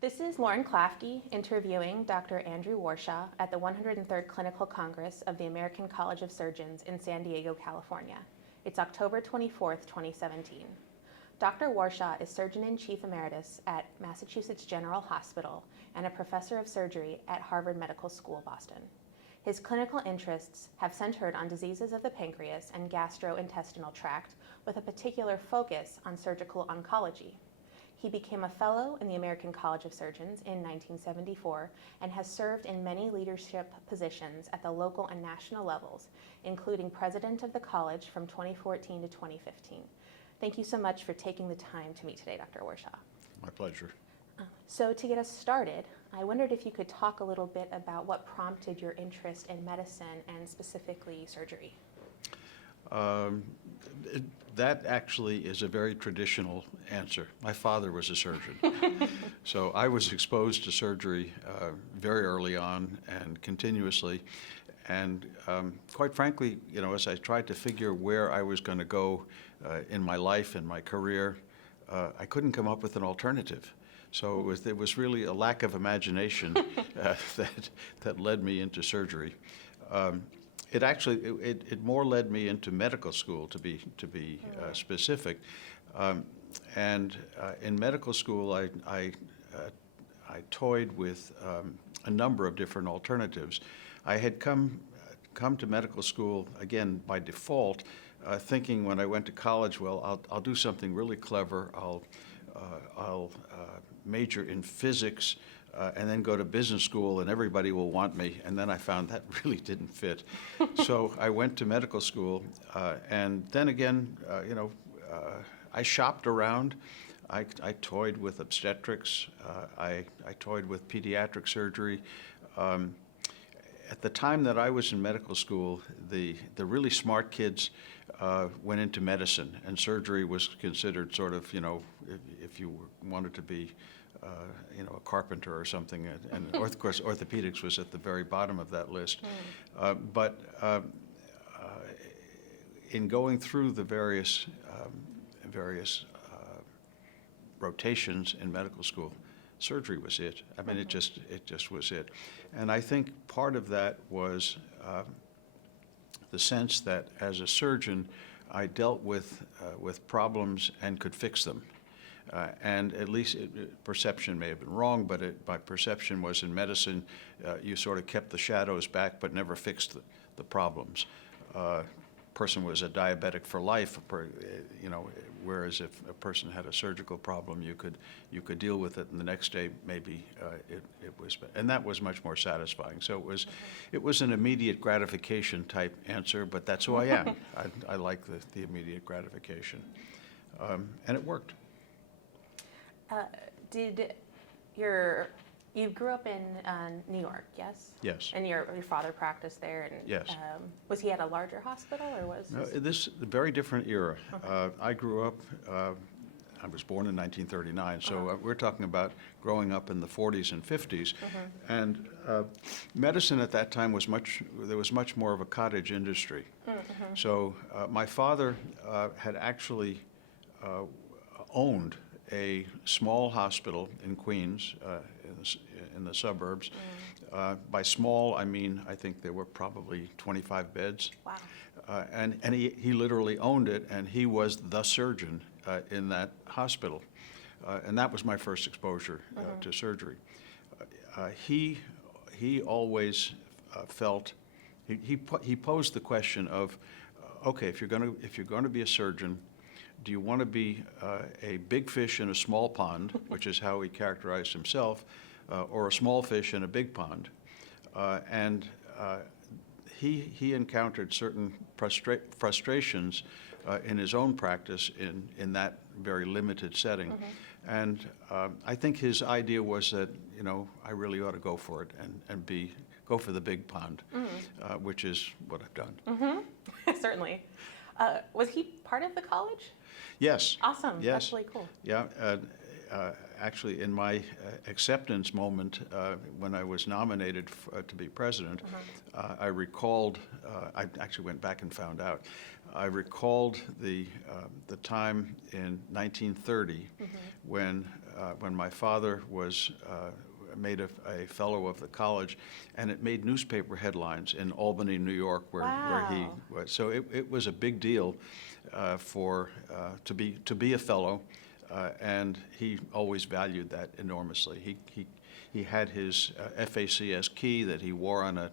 This is Lauren Clafty interviewing Dr. Andrew Warshaw at the 103rd Clinical Congress of the American College of Surgeons in San Diego, California. It's October 24th, 2017. Dr. Warshaw is Surgeon-in-Chief Emeritus at Massachusetts General Hospital and a professor of surgery at Harvard Medical School, Boston. His clinical interests have centered on diseases of the pancreas and gastrointestinal tract with a particular focus on surgical oncology. He became a fellow in the American College of Surgeons in 1974 and has served in many leadership positions at the local and national levels, including president of the college from 2014 to 2015. Thank you so much for taking the time to meet today, Dr. Warshaw. My pleasure. So to get us started, I wondered if you could talk a little bit about what prompted your interest in medicine and specifically surgery. That actually is a very traditional answer. My father was a surgeon. So I was exposed to surgery very early on and continuously. And quite frankly, you know, as I tried to figure where I was going to go in my life and my career, I couldn't come up with an alternative. So it was really a lack of imagination that led me into surgery. It actually more led me into medical school, to be specific. And in medical school, I toyed with a number of different alternatives. I had come to medical school again by default, thinking when I went to college, well, I'll do something really clever. I'll major in physics. And then go to business school and everybody will want me. And then I found that really didn't fit. So I went to medical school and then again, I shopped around. I toyed with obstetrics. I toyed with pediatric surgery. At the time that I was in medical school, the really smart kids went into medicine, and surgery was considered sort of, if you wanted to be a carpenter or something, and of course orthopedics was at the very bottom of that list. But in going through the various rotations in medical school, surgery was it. I mean, it just was it. And I think part of that was the sense that as a surgeon, I dealt with problems and could fix them. And at least perception may have been wrong, but my perception was in medicine, you sort of kept the shadows back but never fixed the problems. Person was a diabetic for life, whereas if a person had a surgical problem, you could deal with it, and the next day maybe it was, and that was much more satisfying. So it was an immediate gratification type answer, but that's who I am. I like the immediate gratification, and it worked. You grew up in New York, yes? Yes. And your father practiced there? And, yes. Was he at a larger hospital, or was no, this a very different era. Okay. I grew up, I was born in 1939, so we're talking about growing up in the 40s and 50s. And medicine at that time there was much more of a cottage industry. So my father had actually owned a small hospital in Queens, in the suburbs. By small, I mean, I think there were probably 25 beds. Wow. And he literally owned it, and he was the surgeon in that hospital. And that was my first exposure to surgery. He always felt, he posed the question of, okay, if you're going to be a surgeon, do you want to be a big fish in a small pond, which is how he characterized himself, or a small fish in a big pond? And he encountered certain frustrations in his own practice in that very limited setting. And I think his idea was that, I really ought to go for it and go for the big pond, which is what I've done. Certainly. Was he part of the college? Yes. Awesome. Yes. That's really cool. Yeah. Actually, in my acceptance moment, when I was nominated to be president, I recalled, I actually went back and found out, I recalled the time in 1930 when when my father was made a fellow of the college, and it made newspaper headlines in Albany, New York, where he Wow. was. So it was a big deal to be a fellow, and he always valued that enormously. He had his FACS key that he wore on the,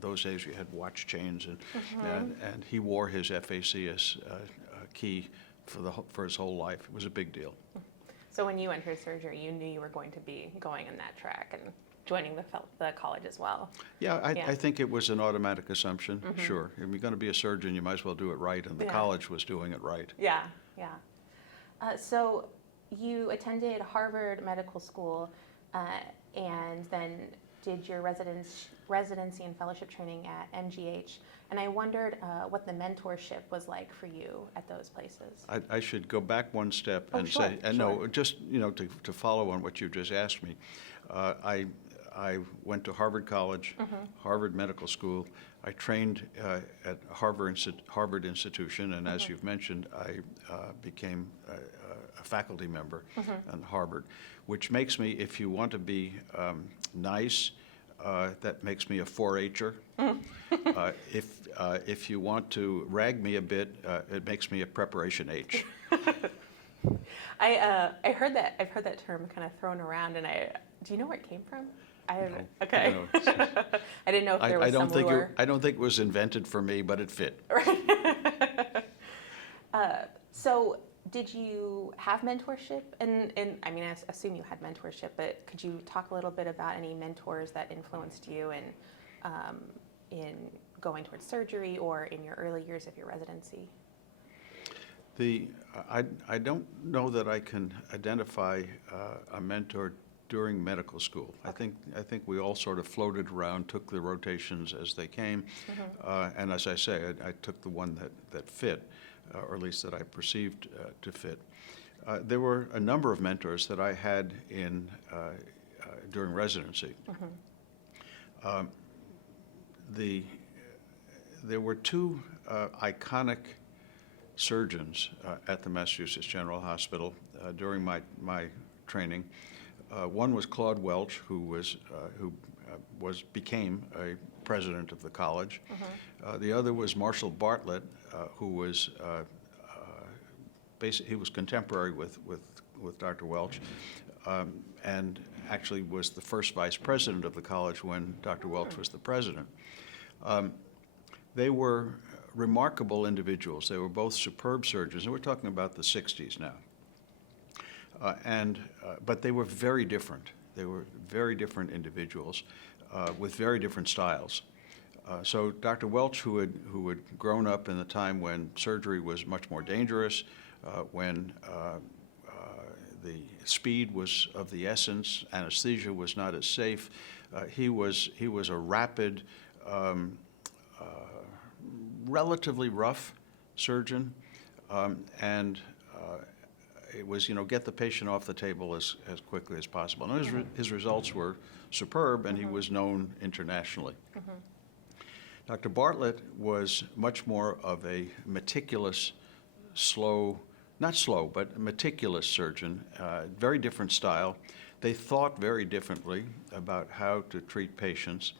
those days you had watch chains, and he wore his FACS key for his whole life. It was a big deal. So when you entered surgery, you knew you were going to be going in that track and joining the college as well. Yeah, I think it was an automatic assumption, sure. If you're going to be a surgeon, you might as well do it right, and the college was doing it right. Yeah, yeah. So you attended Harvard Medical School and then did your residency and fellowship training at MGH. And I wondered what the mentorship was like for you at those places. I should go back one step and sure, say, and sure. no, just to follow on what you just asked me. I went to Harvard College, Harvard Medical School. I trained at Harvard Institution, and as you've mentioned, I became a faculty member at Harvard, which makes me, if you want to be nice, that makes me a 4-H'er. If you want to rag me a bit, it makes me a preparation H. I've heard that term kind of thrown around, and do you know where it came from? Okay. No. I didn't know if there was some lure. I don't think it was invented for me, but it fit. So did you have mentorship? And I mean, I assume you had mentorship, but could you talk a little bit about any mentors that influenced you in going towards surgery or in your early years of your residency? I don't know that I can identify a mentor during medical school. Okay. I think we all sort of floated around, took the rotations as they came, and as I say, I took the one that fit, or at least that I perceived to fit. There were a number of mentors that I had during residency. There were two iconic surgeons at the Massachusetts General Hospital during my training. One was Claude Welch, who became a president of the college. The other was Marshall Bartlett, who was he was contemporary with Dr. Welch, and actually was the first vice president of the college when Dr. Welch was the president. They were remarkable individuals. They were both superb surgeons, and we're talking about the 60s now. But they were very different. They were very different individuals with very different styles. So Dr. Welch, who had grown up in the time when surgery was much more dangerous, when the speed was of the essence, anesthesia was not as safe, he was a rapid, relatively rough surgeon, and it was, get the patient off the table as quickly as possible. And his results were superb, and he was known internationally. Dr. Bartlett was much more of a meticulous, not slow, but meticulous surgeon, very different style. They thought very differently about how to treat patients.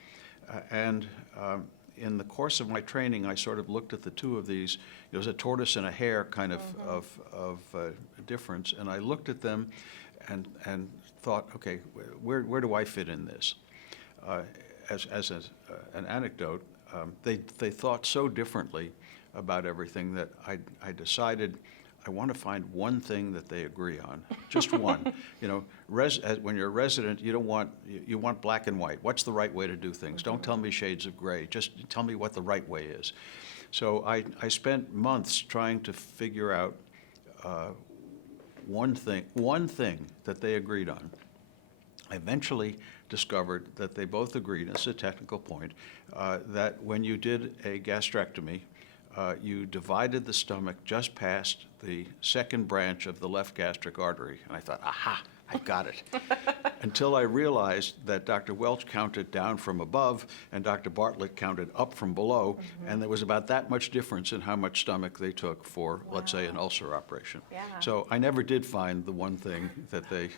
In the course of my training, I sort of looked at the two of these. It was a tortoise and a hare kind of difference, and I looked at them and thought, okay, where do I fit in this? As an anecdote, they thought so differently about everything that I decided I want to find one thing that they agree on, just one. When you're a resident, you want black and white. What's the right way to do things? Don't tell me shades of gray. Just tell me what the right way is. So I spent months trying to figure out one thing that they agreed on. I eventually discovered that they both agreed, and it's a technical point, that when you did a gastrectomy, you divided the stomach just past the second branch of the left gastric artery. And I thought, aha, I got it. Until I realized that Dr. Welch counted down from above and Dr. Bartlett counted up from below, and there was about that much difference in how much stomach they took for, let's say, an ulcer operation. Yeah. So I never did find the one thing that they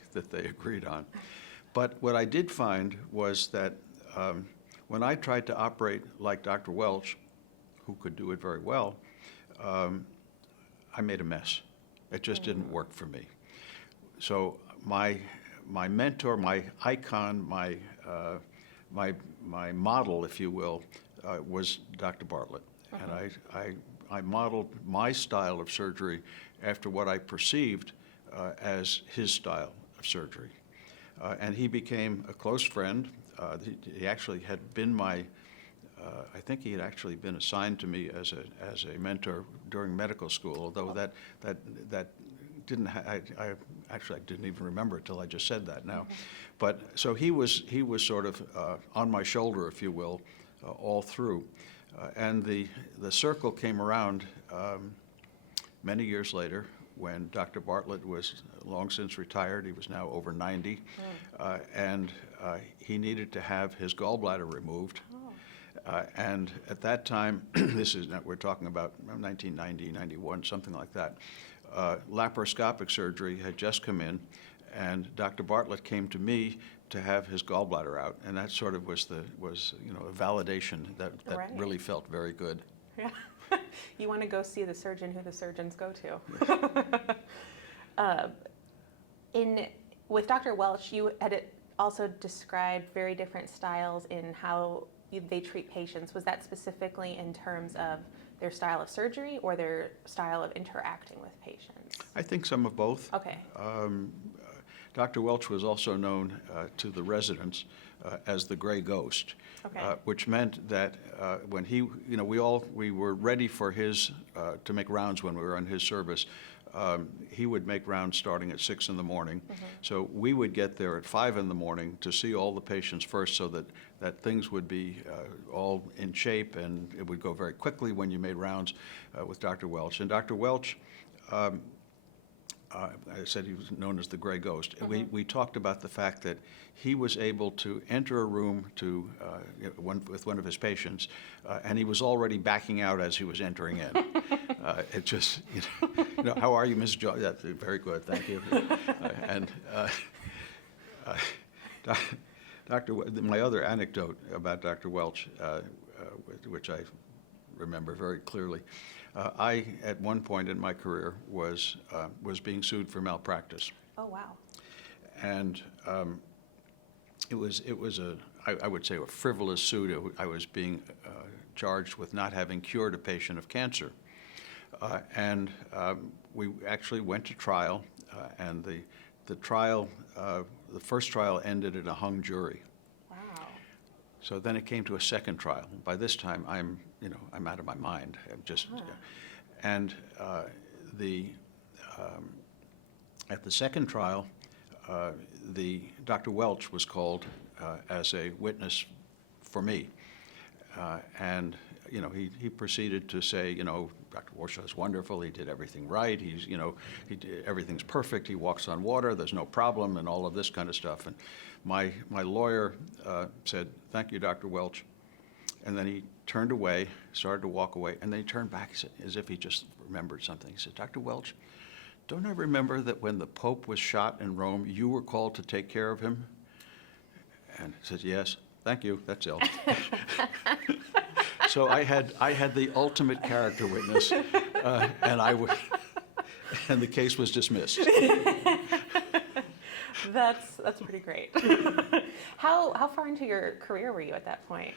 agreed on. But what I did find was that when I tried to operate like Dr. Welch, who could do it very well, I made a mess. It just didn't work for me. So my mentor, my icon, my model, if you will, was Dr. Bartlett. And I modeled my style of surgery after what I perceived as his style of surgery. And he became a close friend. He actually had been I think he had actually been assigned to me as a mentor during medical school, although that didn't, I didn't even remember it till I just said that now. But so he was sort of on my shoulder, if you will, all through. And the circle came around many years later when Dr. Bartlett was long since retired. He was now over 90, and he needed to have his gallbladder removed. And at that time, we're talking about 1990, 91, something like that, laparoscopic surgery had just come in, and Dr. Bartlett came to me to have his gallbladder out, and that sort of was a validation that Right. really felt very good. Yeah. You want to go see the surgeon who the surgeons go to. Yes. With Dr. Welch, you had also described very different styles in how they treat patients. Was that specifically in terms of their style of surgery or their style of interacting with patients? I think some of both. Okay. Dr. Welch was also known to the residents as the Gray Ghost, Okay. which meant that when we were ready for his to make rounds when we were on his service. He would make rounds starting at 6 in the morning. So we would get there at 5 in the morning to see all the patients first so that things would be all in shape, and it would go very quickly when you made rounds with Dr. Welch. And Dr. Welch, I said he was known as the Gray Ghost. We talked about the fact that he was able to enter a room with one of his patients, and he was already backing out as he was entering in. It just, how are you, Mrs. Jones? Yeah, very good, thank you. My other anecdote about Dr. Welch, which I remember very clearly, I, at one point in my career, was being sued for malpractice. Oh, wow. And it was I would say a frivolous suit. I was being charged with not having cured a patient of cancer. And we actually went to trial, and the trial, the first trial ended in a hung jury. Wow. So then it came to a second trial. By this time, I'm out of my mind. And at the second trial, Dr. Welch was called as a witness for me, and he proceeded to say, Dr. Warshaw is wonderful. He did everything right. Everything's perfect. He walks on water. There's no problem, and all of this kind of stuff. And my lawyer said, "Thank you, Dr. Welch." And then he turned away, started to walk away, and then he turned back as if he just remembered something. He said, "Dr. Welch, don't I remember that when the Pope was shot in Rome, you were called to take care of him?" And I said, "Yes, thank you, that's all." So I had the ultimate character witness, and the case was dismissed. That's pretty great. How far into your career were you at that point?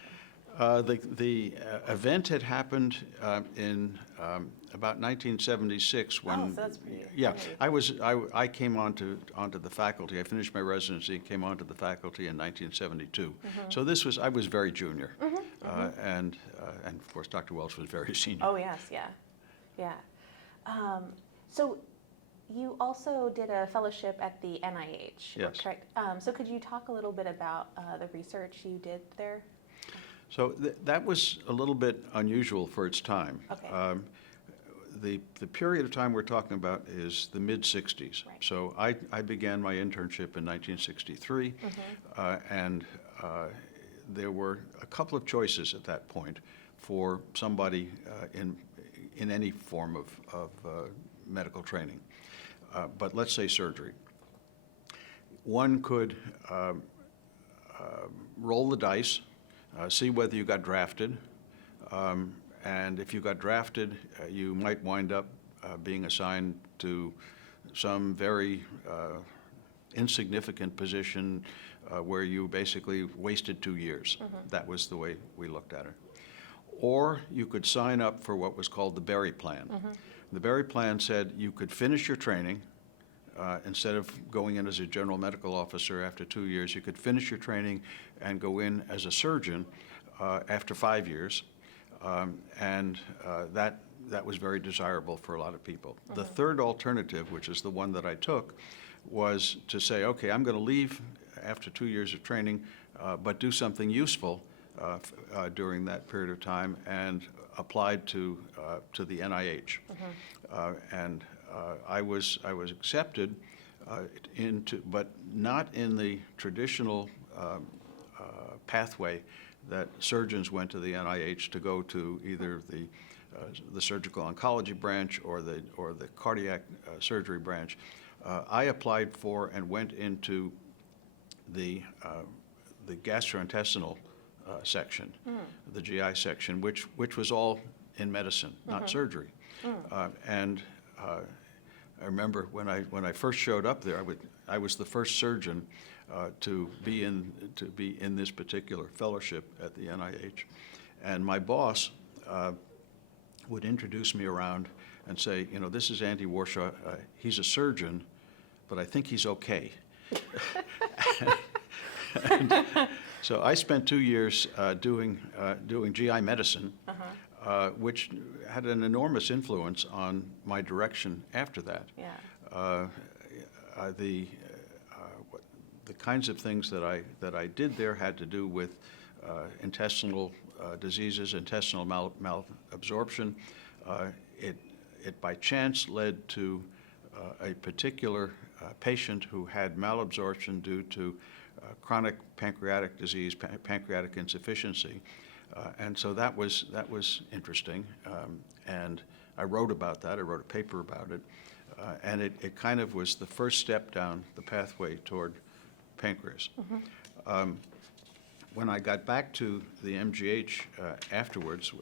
The event had happened in about 1976 when. Oh, so that's pretty. Yeah, early. I came onto the faculty. I finished my residency, came onto the faculty in 1972. So I was very junior, and of course Dr. Welch was very senior. Oh yes, yeah. So you also did a fellowship at the NIH. Yes. Correct. So could you talk a little bit about the research you did there? So that was a little bit unusual for its time. Okay. the period of time we're talking about is the mid-'60s. Right. So I began my internship in 1963, and there were a couple of choices at that point for somebody in any form of medical training. But let's say surgery. One could roll the dice, see whether you got drafted, and if you got drafted, you might wind up being assigned to some very insignificant position where you basically wasted 2 years. That was the way we looked at it. Or you could sign up for what was called the Berry Plan. The Berry Plan said you could finish your training. Instead of going in as a general medical officer after 2 years, you could finish your training and go in as a surgeon after 5 years. That was very desirable for a lot of people. The third alternative, which is the one that I took, was to say, okay, I'm going to leave after 2 years of training, but do something useful during that period of time, and applied to the NIH. I was accepted but not in the traditional pathway that surgeons went to the NIH to go to either the surgical oncology branch or the cardiac surgery branch. I applied for and went into the gastrointestinal section, the GI section, which was all in medicine, not surgery. I remember when I first showed up there, I was the first surgeon to be in this particular fellowship at the NIH, and my boss would introduce me around and say, you know, this is Andy Warshaw. He's a surgeon, but I think he's okay. So I spent 2 years doing GI medicine, which had an enormous influence on my direction after that. Yeah. The kinds of things that I did there had to do with intestinal diseases, intestinal malabsorption. It by chance led to a particular patient who had malabsorption due to chronic pancreatic disease, pancreatic insufficiency. And so that was interesting, and I wrote about that. I wrote a paper about it, and it kind of was the first step down the pathway toward pancreas. When I got back to the MGH afterwards,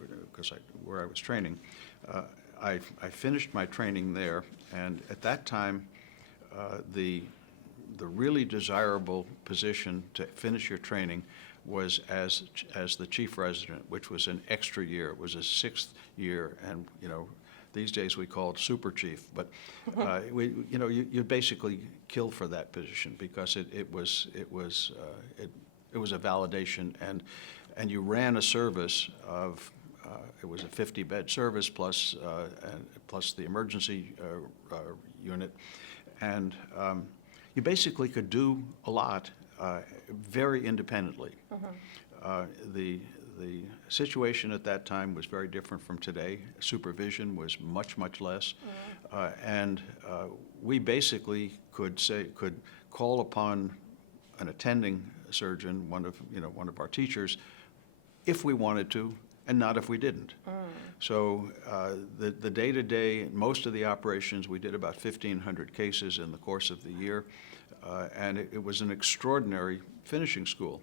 where I was training, I finished my training there, and at that time, the really desirable position to finish your training was as the chief resident, which was an extra year. It was a 6th year, and these days we call it super chief. But you basically kill for that position because it was a validation, and you ran a service of it was a 50-bed service plus the emergency unit, and you basically could do a lot very independently. The situation at that time was very different from today. Supervision was much less, and we basically could call upon an attending surgeon, one of our teachers, if we wanted to, and not if we didn't. So the day-to-day, most of the operations, we did about 1,500 cases in the course of the year, and it was an extraordinary finishing school.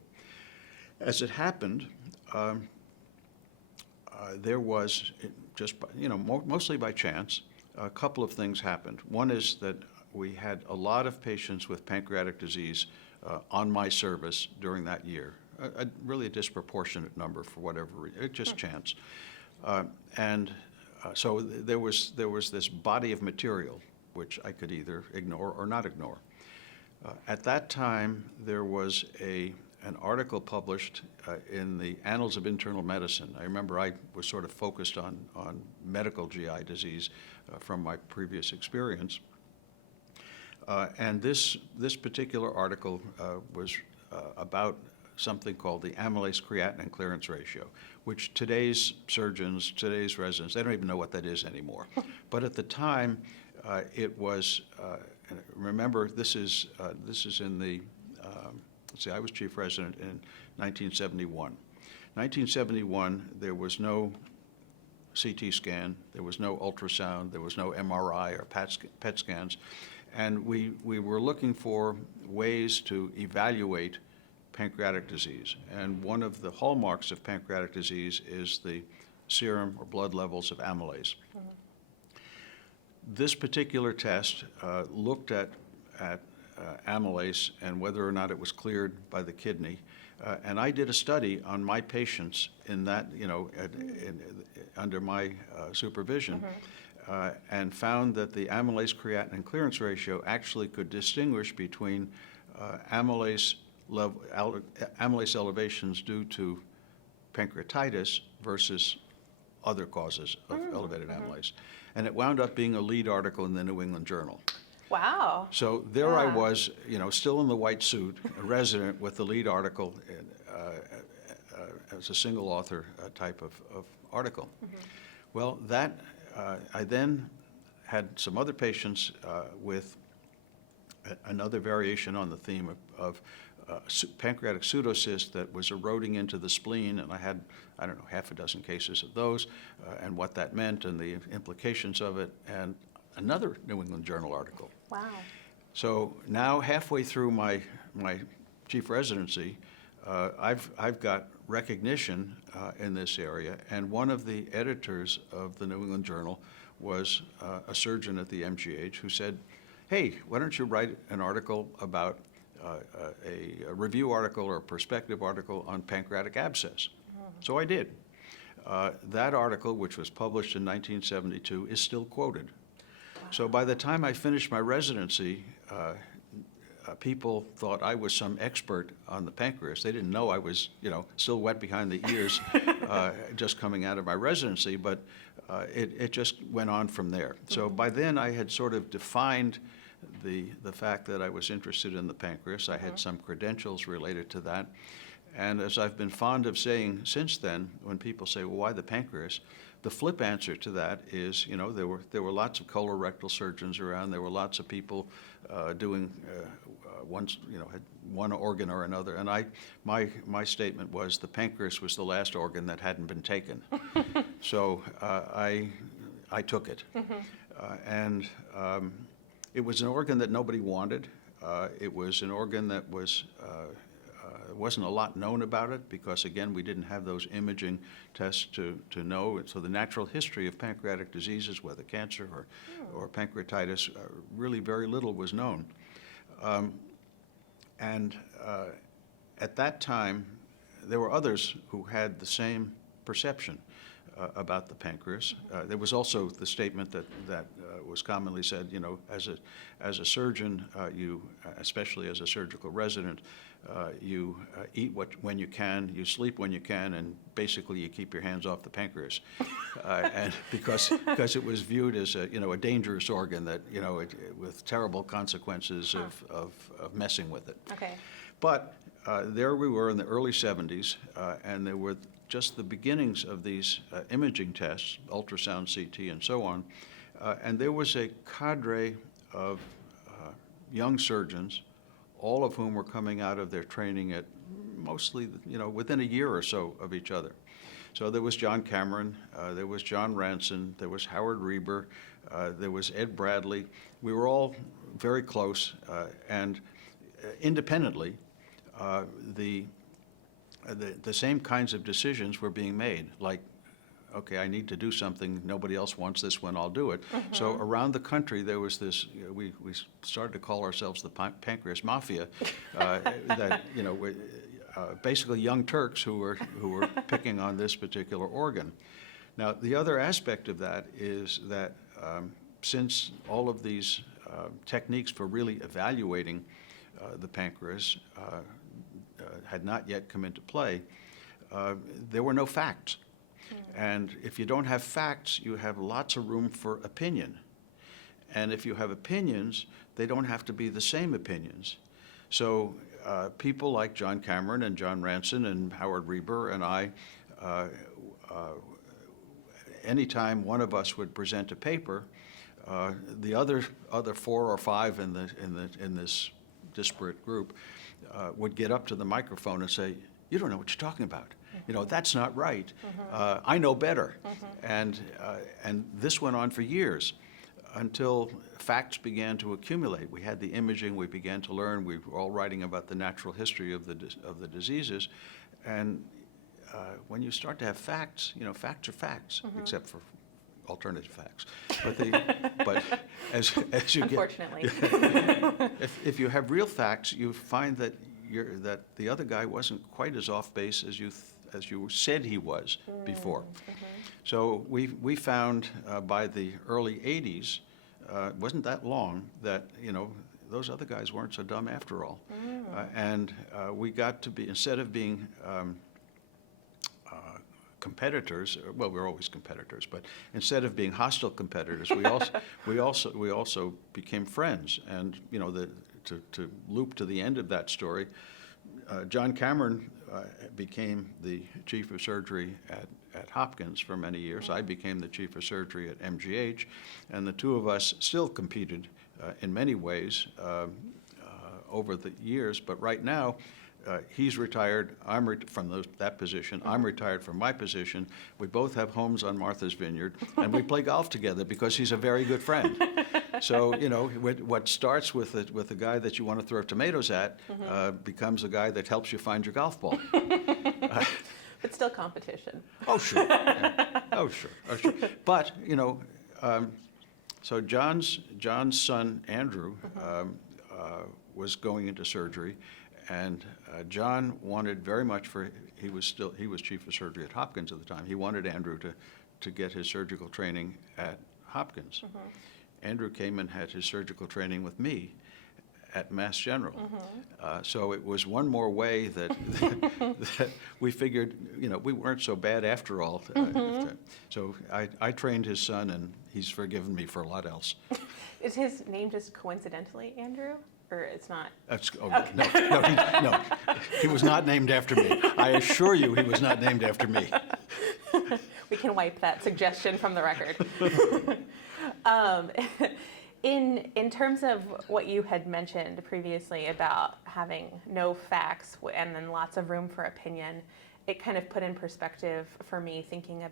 As it happened, there was, mostly by chance, a couple of things happened. One is that we had a lot of patients with pancreatic disease on my service during that year. Really a disproportionate number for whatever reason, just chance. So there was this body of material which I could either ignore or not ignore. At that time, there was an article published in the Annals of Internal Medicine. I remember I was sort of focused on medical GI disease from my previous experience. And this particular article was about something called the amylase creatinine clearance ratio, which today's surgeons, today's residents, they don't even know what that is anymore. But at the time, it was, remember, this is in the, let's see, I was chief resident in 1971. 1971, there was no CT scan, there was no ultrasound, there was no MRI or PET scans, and we were looking for ways to evaluate pancreatic disease. And one of the hallmarks of pancreatic disease is the serum or blood levels of amylase. Mm-hmm. This particular test looked at amylase and whether or not it was cleared by the kidney. And I did a study on my patients in that, under my supervision, and found that the amylase creatinine clearance ratio actually could distinguish between amylase elevations due to pancreatitis versus other causes of elevated amylase. And it wound up being a lead article in the New England Journal. Wow. So there I was, still in the white suit, a resident with the lead article as a single author type of article. Mm-hmm. Well, I then had some other patients with another variation on the theme of pancreatic pseudocyst that was eroding into the spleen, and I had, half a dozen cases of those, and what that meant and the implications of it, and another New England Journal article. Wow. So now, halfway through my chief residency, I've got recognition in this area, and one of the editors of the New England Journal was a surgeon at the MGH who said, hey, why don't you write an article about a review article or a perspective article on pancreatic abscess. So I did. That article, which was published in 1972, is still quoted. So by the time I finished my residency, people thought I was some expert on the pancreas. They didn't know I was, still wet behind the ears, just coming out of my residency, but it just went on from there. So by then I had sort of defined the fact that I was interested in the pancreas. I had some credentials related to that. And as I've been fond of saying since then, when people say, well, why the pancreas? The flip answer to that is, there were lots of colorectal surgeons around. There were lots of people doing had one organ or another. And my statement was the pancreas was the last organ that hadn't been taken. So I took it. And it was an organ that nobody wanted. It was an organ that wasn't a lot known about it because, again, we didn't have those imaging tests to know. And so the natural history of pancreatic diseases, whether cancer or pancreatitis, really very little was known. And at that time, there were others who had the same perception about the pancreas. There was also the statement that was commonly said, as a surgeon, you, especially as a surgical resident, you eat when you can, you sleep when you can, and basically you keep your hands off the pancreas, and because it was viewed as a dangerous organ that with terrible consequences of messing with it. Okay. But there we were in the early 70s, and there were just the beginnings of these imaging tests, ultrasound, CT, and so on. And there was a cadre of young surgeons, all of whom were coming out of their training at mostly, within a year or so of each other. So there was John Cameron, there was John Ranson, there was Howard Reber, there was Ed Bradley. We were all very close, and independently, the same kinds of decisions were being made, like, okay, I need to do something, nobody else wants this one, I'll do it. So around the country there was this, we started to call ourselves the pancreas mafia, that, basically young Turks who were picking on this particular organ. Now, the other aspect of that is that since all of these techniques for really evaluating the pancreas had not yet come into play, there were no facts. And if you don't have facts, you have lots of room for opinion. And if you have opinions, they don't have to be the same opinions. So people like John Cameron and John Ranson and Howard Reber and I, anytime one of us would present a paper, the other 4 or 5 in this disparate group would get up to the microphone and say, "You don't know what you're talking about. You know, that's not right. I know better." And this went on for years until facts began to accumulate. We had the imaging, we began to learn, we were all writing about the natural history of the diseases. And when you start to have facts, you know, facts are facts, except for alternative facts. But as you Unfortunately. get, if you have real facts, you find that the other guy wasn't quite as off base as you said he was before. So we found by the early 80s, it wasn't that long, that, you know, those other guys weren't so dumb after all. And we got to be, instead of being competitors, well, we're always competitors, but instead of being hostile competitors, we also became friends. And, you know, to loop to the end of that story, John Cameron became the chief of surgery at Hopkins for many years. I became the chief of surgery at MGH, and the two of us still competed in many ways over the years. But right now, he's retired. I'm from that position. I'm retired from my position. We both have homes on Martha's Vineyard, and we play golf together because he's a very good friend. So, you know, what starts with a guy that you want to throw tomatoes at becomes a guy that helps you find your golf ball. But still competition. Oh, sure. Yeah. Oh, sure. Oh, sure. But, you know, so John's son, Andrew, was going into surgery, and John wanted very much he was chief of surgery at Hopkins at the time. He wanted Andrew to get his surgical training at Hopkins. Andrew came and had his surgical training with me at Mass General. So it was one more way that we figured, you know, we weren't so bad after all. So I trained his son, and he's forgiven me for a lot else. Is his name just coincidentally Andrew? Or it's not? Okay. No, he was not named after me. I assure you he was not named after me. We can wipe that suggestion from the record. In terms of what you had mentioned previously about having no facts and then lots of room for opinion, it kind of put in perspective for me thinking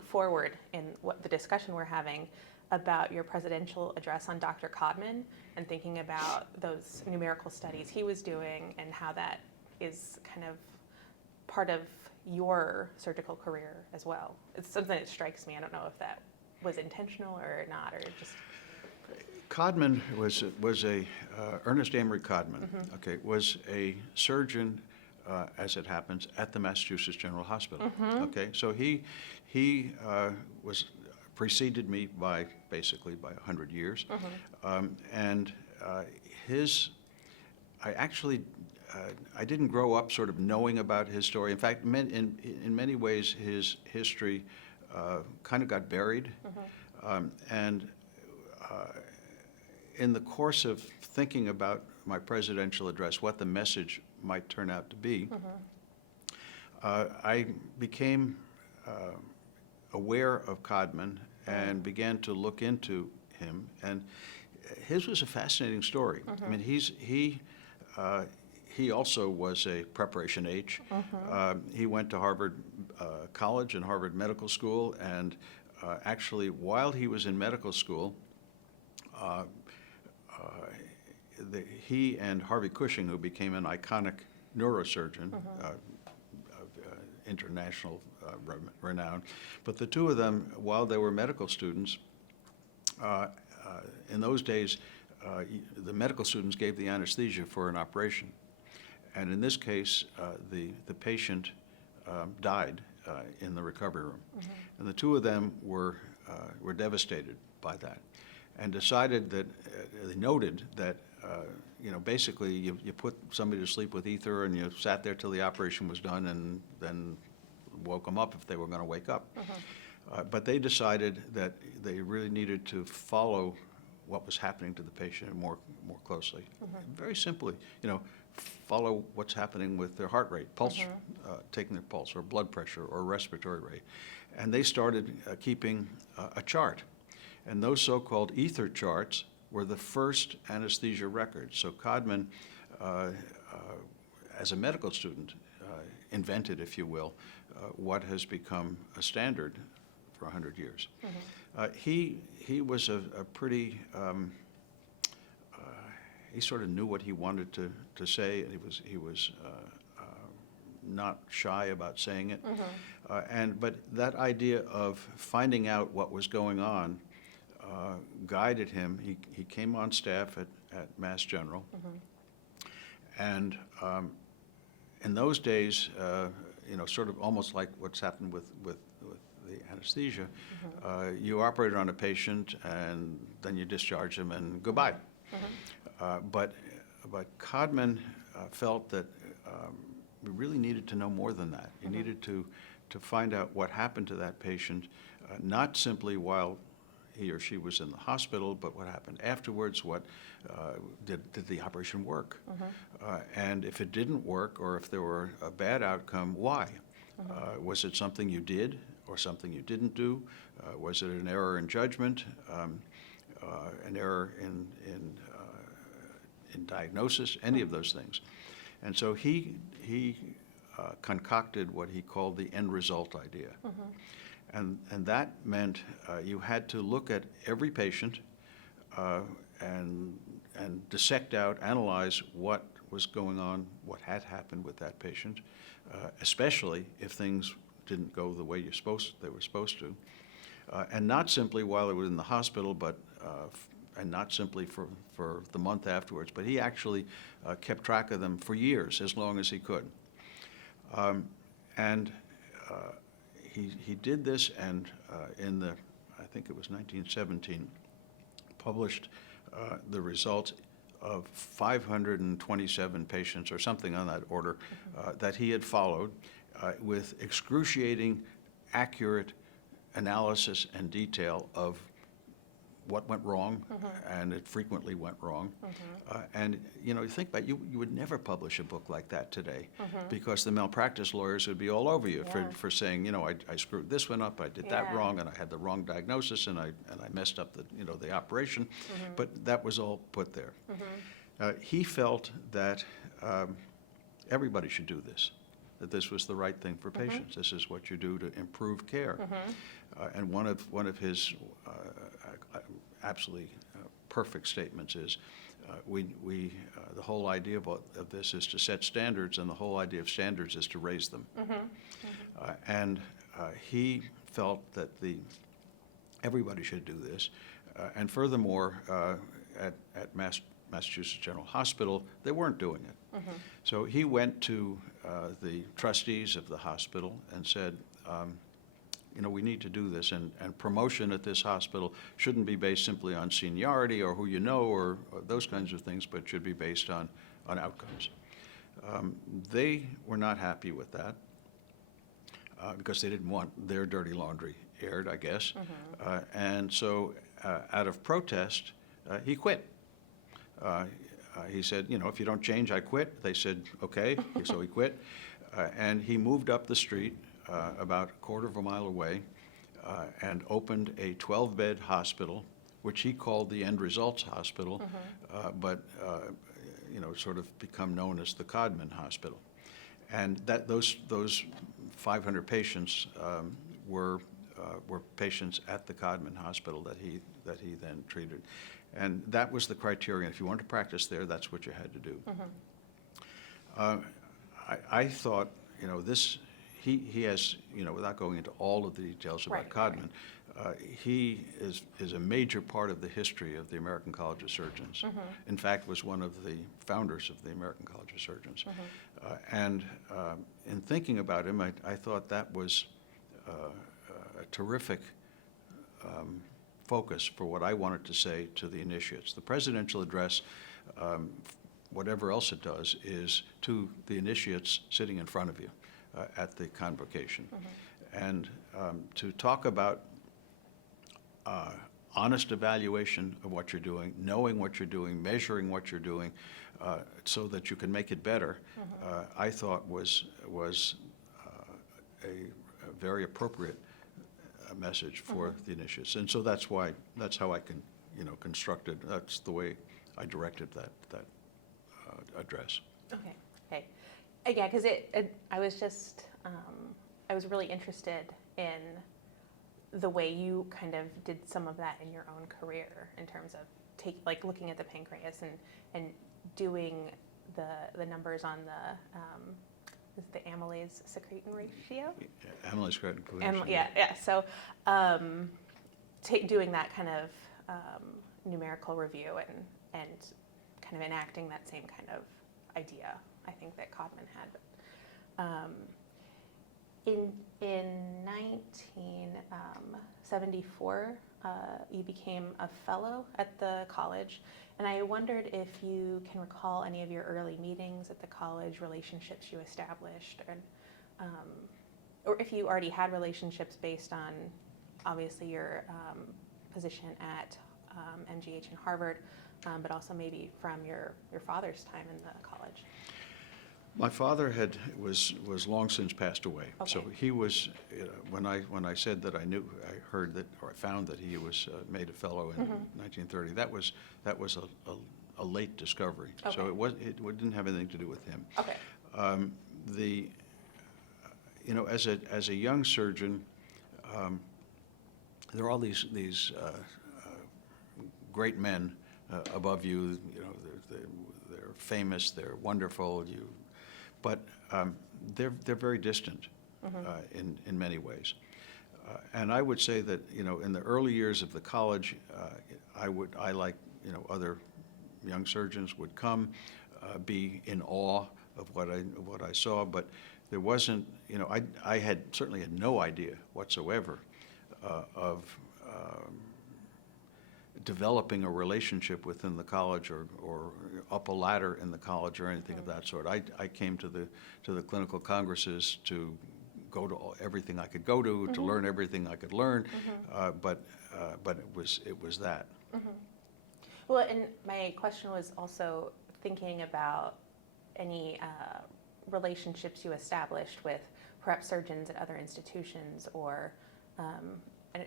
forward in what the discussion we're having about your presidential address on Dr. Codman, and thinking about those numerical studies he was doing and how that is kind of part of your surgical career as well. It's something that strikes me. I don't know if that was intentional or not, or just. Codman was Ernest Amory Codman, was a surgeon, as it happens, at the Massachusetts General Hospital. Okay, so he was preceded me by basically 100 years, and I didn't grow up sort of knowing about his story. In fact, in many ways, his history kind of got buried, and in the course of thinking about my presidential address, what the message might turn out to be, I became aware of Codman and began to look into him, and his was a fascinating story. I mean, he also was a Preparation H. He went to Harvard College and Harvard Medical School, and actually, while he was in medical school, he and Harvey Cushing, who became an iconic neurosurgeon of international renown, but the two of them, while they were medical students, in those days, the medical students gave the anesthesia for an operation. And in this case, the patient died in the recovery room. And the two of them were devastated by that, and decided that, they noted that, basically you put somebody to sleep with ether and you sat there till the operation was done and then woke them up if they were going to wake up. But they decided that they really needed to follow what was happening to the patient more closely. Very simply, follow what's happening with their heart rate, pulse, taking their pulse, or blood pressure, or respiratory rate. And they started keeping a chart. And those so-called ether charts were the first anesthesia records. So Codman, as a medical student, invented, if you will, what has become a standard for 100 years. He was a pretty, he sort of knew what he wanted to say, and he was not shy about saying it. But that idea of finding out what was going on guided him. He came on staff at Mass General, and in those days, sort of almost like what's happened with the anesthesia, you operated on a patient and then you discharge him and goodbye. But Codman felt that we really needed to know more than that. You needed to find out what happened to that patient, not simply while he or she was in the hospital, but what happened afterwards. What did the operation work? And if it didn't work, or if there were a bad outcome, why? Was it something you did or something you didn't do? Was it an error in judgment, an error in diagnosis, any of those things? And so he concocted what he called the end result idea. And that meant you had to look at every patient and dissect out, analyze what was going on, what had happened with that patient, especially if things didn't go the way they were supposed to, and not simply while they were in the hospital, but and not simply for the month afterwards, but he actually kept track of them for years, as long as he could. He did this, and in I think it was 1917, published the results of 527 patients, or something on that order, that he had followed with excruciating, accurate analysis and detail of what went wrong, and it frequently went wrong. And you think about it, you would never publish a book like that today, because the malpractice lawyers would be all over you for saying, I screwed this one up, I did that wrong, and I had the wrong diagnosis, and I messed up the operation. But that was all put there. He felt that everybody should do this, that this was the right thing for patients. This is what you do to improve care. And one of his absolutely perfect statements is, the whole idea of this is to set standards, and the whole idea of standards is to raise them. And he felt that everybody should do this. And furthermore, at Massachusetts General Hospital, they weren't doing it. So he went to the trustees of the hospital and said, we need to do this, and promotion at this hospital shouldn't be based simply on seniority or who you know or those kinds of things, but should be based on outcomes. They were not happy with that because they didn't want their dirty laundry aired, I guess. And so out of protest, he quit. He said, if you don't change, I quit. They said, okay, so he quit. And he moved up the street about a quarter of a mile away and opened a 12-bed hospital, which he called the End Results Hospital, but sort of become known as the Codman Hospital. And those 500 patients were patients at the Codman Hospital that he then treated. And that was the criterion. If you wanted to practice there, that's what you had to do. I thought, he has, without going into all of the details about Codman, he is a major part of the history of the American College of Surgeons. In fact, was one of the founders of the American College of Surgeons. And in thinking about him, I thought that was a terrific focus for what I wanted to say to the initiates. The presidential address, whatever else it does, is to the initiates sitting in front of you at the convocation. And to talk about honest evaluation of what you're doing, knowing what you're doing, measuring what you're doing, so that you can make it better, I thought was a very appropriate message for the initiates. And so that's how I constructed, that's the way I directed that address. Okay. Okay. Yeah, because I was just I was really interested in the way you kind of did some of that in your own career in terms of looking at the pancreas and doing the numbers on is the amylase secretin ratio? Yeah, amylase secretin. Yeah. So doing that kind of numerical review and kind of enacting that same kind of idea, I think that Codman had. In 1974, you became a fellow at the college, and I wondered if you can recall any of your early meetings at the college, relationships you established, and, or if you already had relationships based on, obviously, your position at MGH and Harvard, but also maybe from your father's time in the college. My father was long since passed away. Okay. So he was, when I said that I heard that, or I found that he was made a fellow in 1930. That was a late discovery. Okay. So it didn't have anything to do with him. Okay. As a young surgeon, there are all these great men above you. They're famous. They're wonderful. But they're very distant in many ways. And I would say that in the early years of the college, I like other young surgeons would come, be in awe of what I saw, but there wasn't I certainly had no idea whatsoever of developing a relationship within the college or up a ladder in the college or anything of that sort. I came to the clinical congresses to go to everything I could go to learn everything I could learn, but it was that. Well, and my question was also thinking about any relationships you established with perhaps surgeons at other institutions, or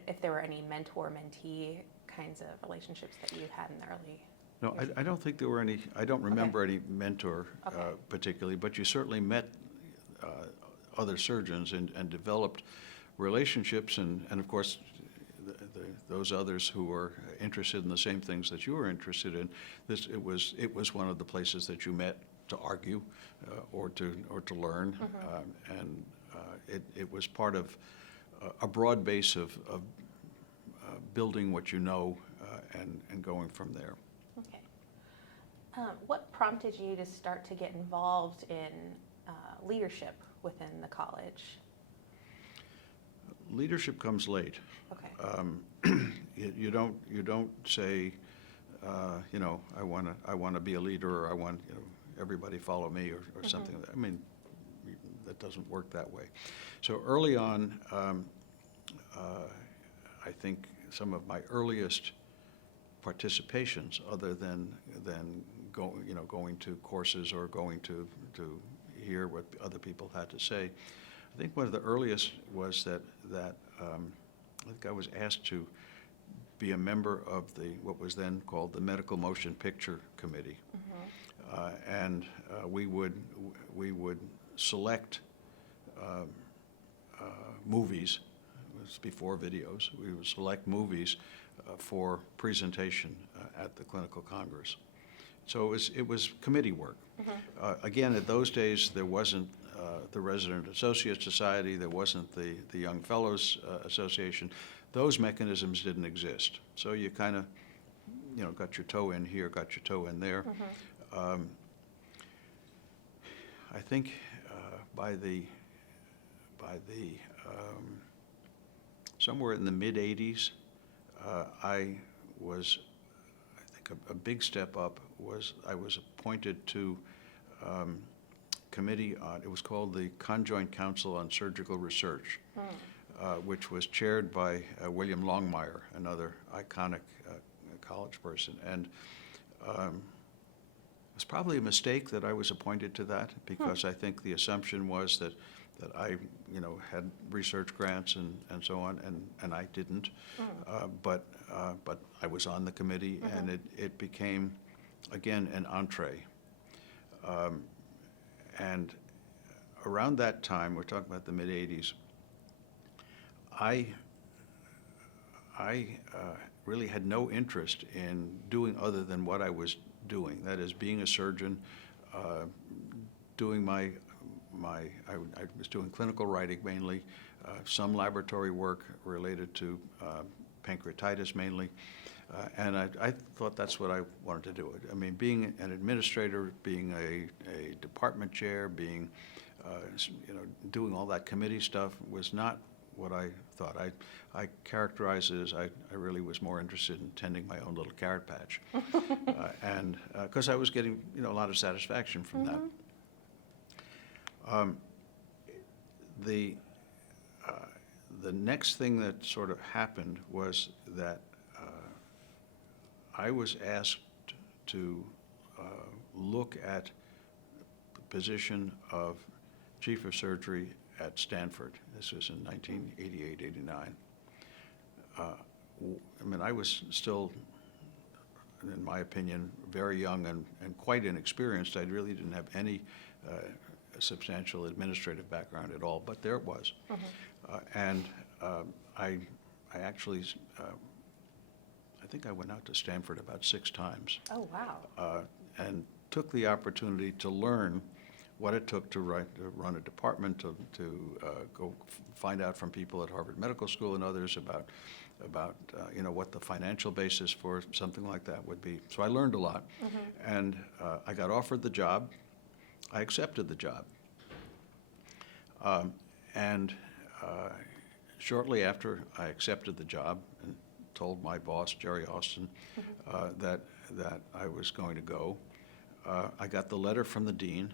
if there were any mentor-mentee kinds of relationships that you had in the early No, years. I don't think there were any. I don't remember any mentor particularly, but you certainly met other surgeons and developed relationships, and of course those others who were interested in the same things that you were interested in. It was one of the places that you met to argue or to learn, and it was part of a broad base of building what you know and going from there. Okay. What prompted you to start to get involved in leadership within the college? Leadership comes late. Okay. You don't say, I want to be a leader, or I want everybody follow me, or something. I mean, that doesn't work that way. So early on, I think some of my earliest participations, other than going to courses or going to hear what other people had to say, I think one of the earliest was that I think I was asked to be a member of what was then called the Medical Motion Picture Committee, and we would select movies. It was before videos. We would select movies for presentation at the clinical congress. So it was committee work. Again, at those days, there wasn't the Resident Associate Society, there wasn't the Young Fellows Association. Those mechanisms didn't exist. So you kind of, got your toe in here, got your toe in there. I think by the somewhere in the mid-'80s, I think a big step up was I was appointed to committee on, it was called the Conjoint Council on Surgical Research. which was chaired by William Longmire, another iconic college person. And it was probably a mistake that I was appointed to that, because I think the assumption was that I, had research grants and so on, and I didn't. But I was on the committee, and it became, again, an entree. And around that time, we're talking about the mid-'80s, I really had no interest in doing other than what I was doing. That is, being a surgeon, doing I was doing clinical writing mainly, some laboratory work related to pancreatitis mainly, and I thought that's what I wanted to do. I mean, being an administrator, being a department chair, being, doing all that committee stuff was not what I thought. I characterize it as I really was more interested in tending my own little carrot patch, and because I was getting a lot of satisfaction from that. The next thing that sort of happened was that I was asked to look at the position of chief of surgery at Stanford. This was in 1988, 89. I mean, I was still, in my opinion, very young and quite inexperienced. I really didn't have any substantial administrative background at all, but there it was. And I actually, I think I went out to Stanford about 6 times. Oh, wow. And took the opportunity to learn what it took to run a department, to go find out from people at Harvard Medical School and others about what the financial basis for something like that would be. So I learned a lot, and I got offered the job. I accepted the job, and shortly after I accepted the job and told my boss, Jerry Austin, that I was going to go, I got the letter from the dean,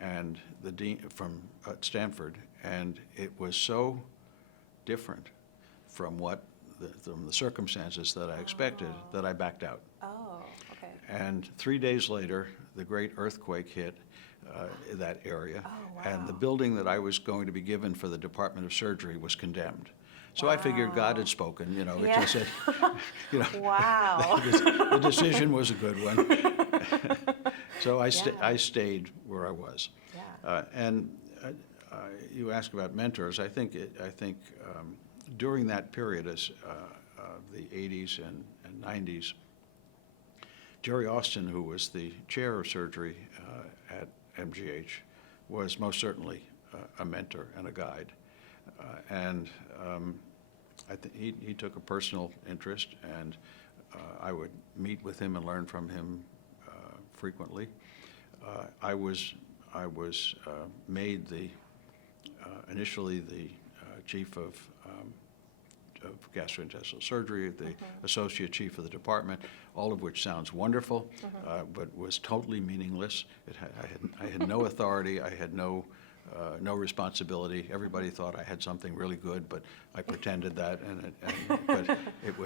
and the dean from Stanford, and it was so different from from the circumstances that I expected that I backed out. Oh, okay. And 3 days later, the great earthquake hit that area, and the building that I was going to be given for the Department of Surgery was condemned. So I figured God had spoken, It just said, Wow. the decision was a good one. So I stayed where I was. Yeah. And you ask about mentors. I think during that period, as the 80s and 90s, Jerry Austin, who was the chair of surgery at MGH, was most certainly a mentor and a guide. And I think he took a personal interest, and I would meet with him and learn from him frequently. I was made initially the chief of gastrointestinal surgery, the associate chief of the department, all of which sounds wonderful, but was totally meaningless. I had no authority. I had no responsibility. Everybody thought I had something really good, but I pretended that, but it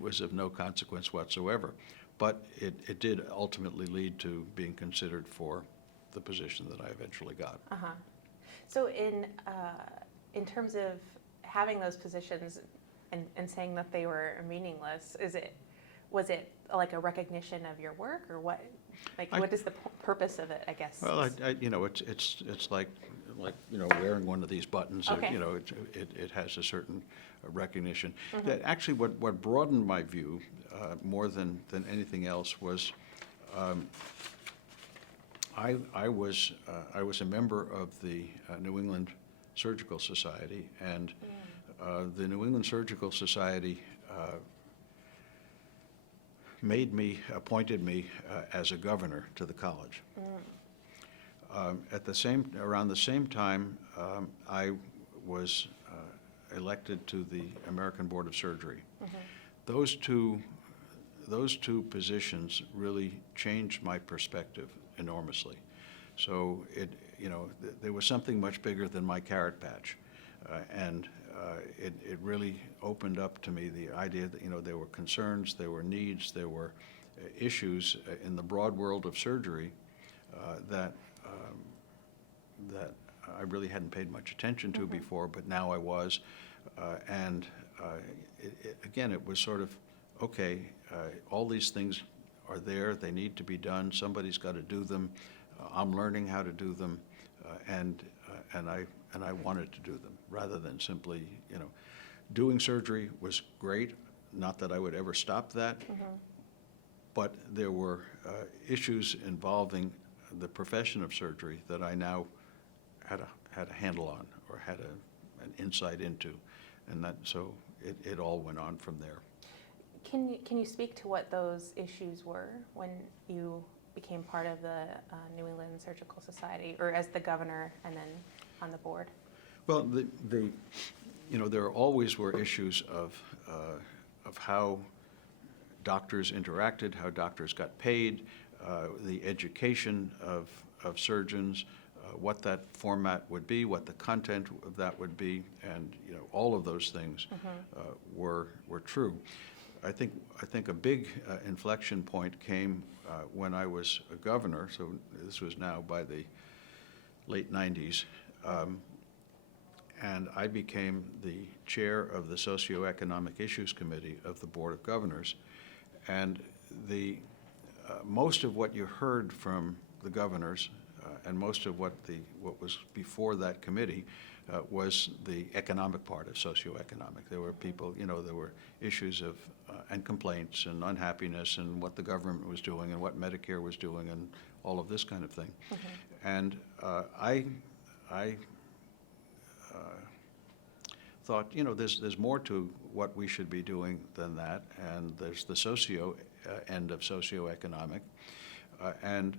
was of no consequence whatsoever. But it did ultimately lead to being considered for the position that I eventually got. So in terms of having those positions and saying that they were meaningless, was it like a recognition of your work, or what? What is the purpose of it, I guess? Well, it's like wearing one of these buttons. Okay. It has a certain recognition. That actually, what broadened my view more than anything else was, I was a member of the New England Surgical Society, and the New England Surgical Society appointed me as a governor to the college. Around the same time, I was elected to the American Board of Surgery. Those two positions really changed my perspective enormously. So there was something much bigger than my carrot patch, and it really opened up to me the idea that, there were concerns, there were needs, there were issues in the broad world of surgery that I really hadn't paid much attention to before, but now I was. Again, it was sort of, okay, all these things are there, they need to be done, somebody's got to do them, I'm learning how to do them, and I wanted to do them, rather than simply, doing surgery was great, not that I would ever stop that, but there were issues involving the profession of surgery that I now had a handle on, or had an insight into, and so it all went on from there. Can you speak to what those issues were when you became part of the New England Surgical Society, or as the governor and then on the board? Well, there always were issues of how doctors interacted, how doctors got paid, the education of surgeons, what that format would be, what the content of that would be, and all of those things were true. I think a big inflection point came when I was a governor. So this was now by the late 90s, and I became the chair of the Socioeconomic Issues Committee of the Board of Governors, and most of what you heard from the governors and most of what was before that committee was the economic part of socioeconomic. There were people, there were issues of and complaints and unhappiness and what the government was doing and what Medicare was doing and all of this kind of thing. And I thought, there's more to what we should be doing than that, and there's the socio end of socioeconomic, and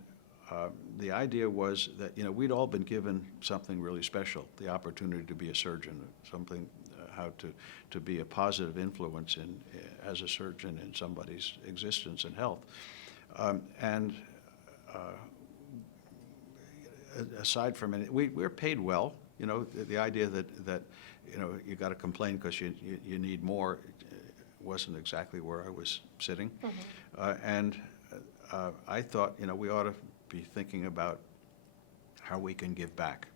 the idea was that, we'd all been given something really special, the opportunity to be a surgeon, something, how to be a positive influence as a surgeon in somebody's existence and health. Aside from it, we're paid well, the idea that you got to complain because you need more wasn't exactly where I was sitting. I thought, we ought to be thinking about how we can give back.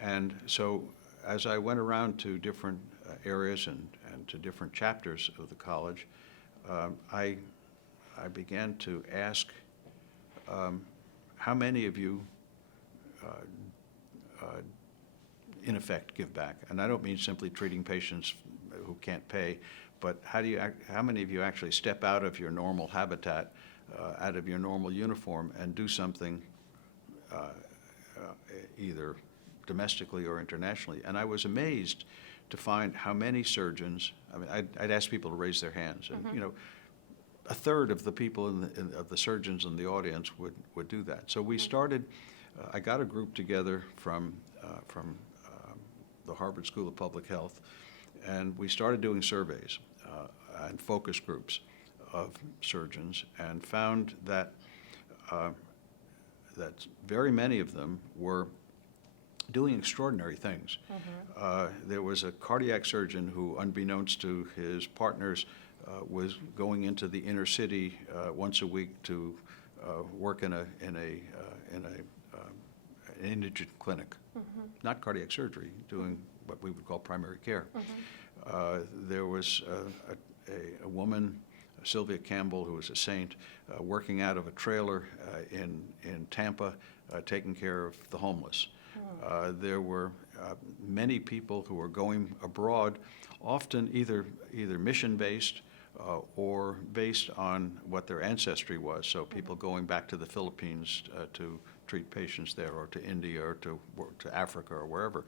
And so as I went around to different areas and to different chapters of the college, I began to ask, how many of you in effect give back? And I don't mean simply treating patients who can't pay, but how many of you actually step out of your normal habitat, out of your normal uniform, and do something either domestically or internationally? And I was amazed to find how many surgeons, I'd ask people to raise their hands, and a third of the people of the surgeons in the audience would do that. So we started, I got a group together from the Harvard School of Public Health, and we started doing surveys and focus groups of surgeons, and found that very many of them were doing extraordinary things. There was a cardiac surgeon who, unbeknownst to his partners, was going into the inner city once a week to work in an indigent clinic, not cardiac surgery, doing what we would call primary care. There was a woman, Sylvia Campbell, who was a saint, working out of a trailer in Tampa, taking care of the homeless. There were many people who were going abroad, often either mission-based or based on what their ancestry was. So people going back to the Philippines to treat patients there, or to India, or to Africa, or wherever.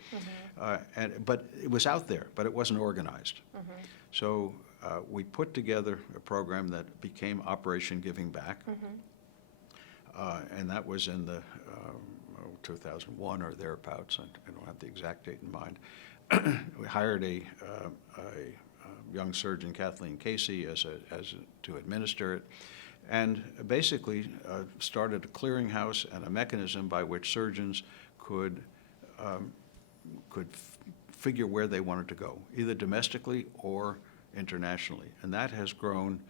But it was out there, but it wasn't organized. So we put together a program that became Operation Giving Back, and that was in the 2001 or thereabouts. I don't have the exact date in mind. We hired a young surgeon, Kathleen Casey, to administer it, and basically started a clearinghouse and a mechanism by which surgeons could figure where they wanted to go, either domestically or internationally. And that has grown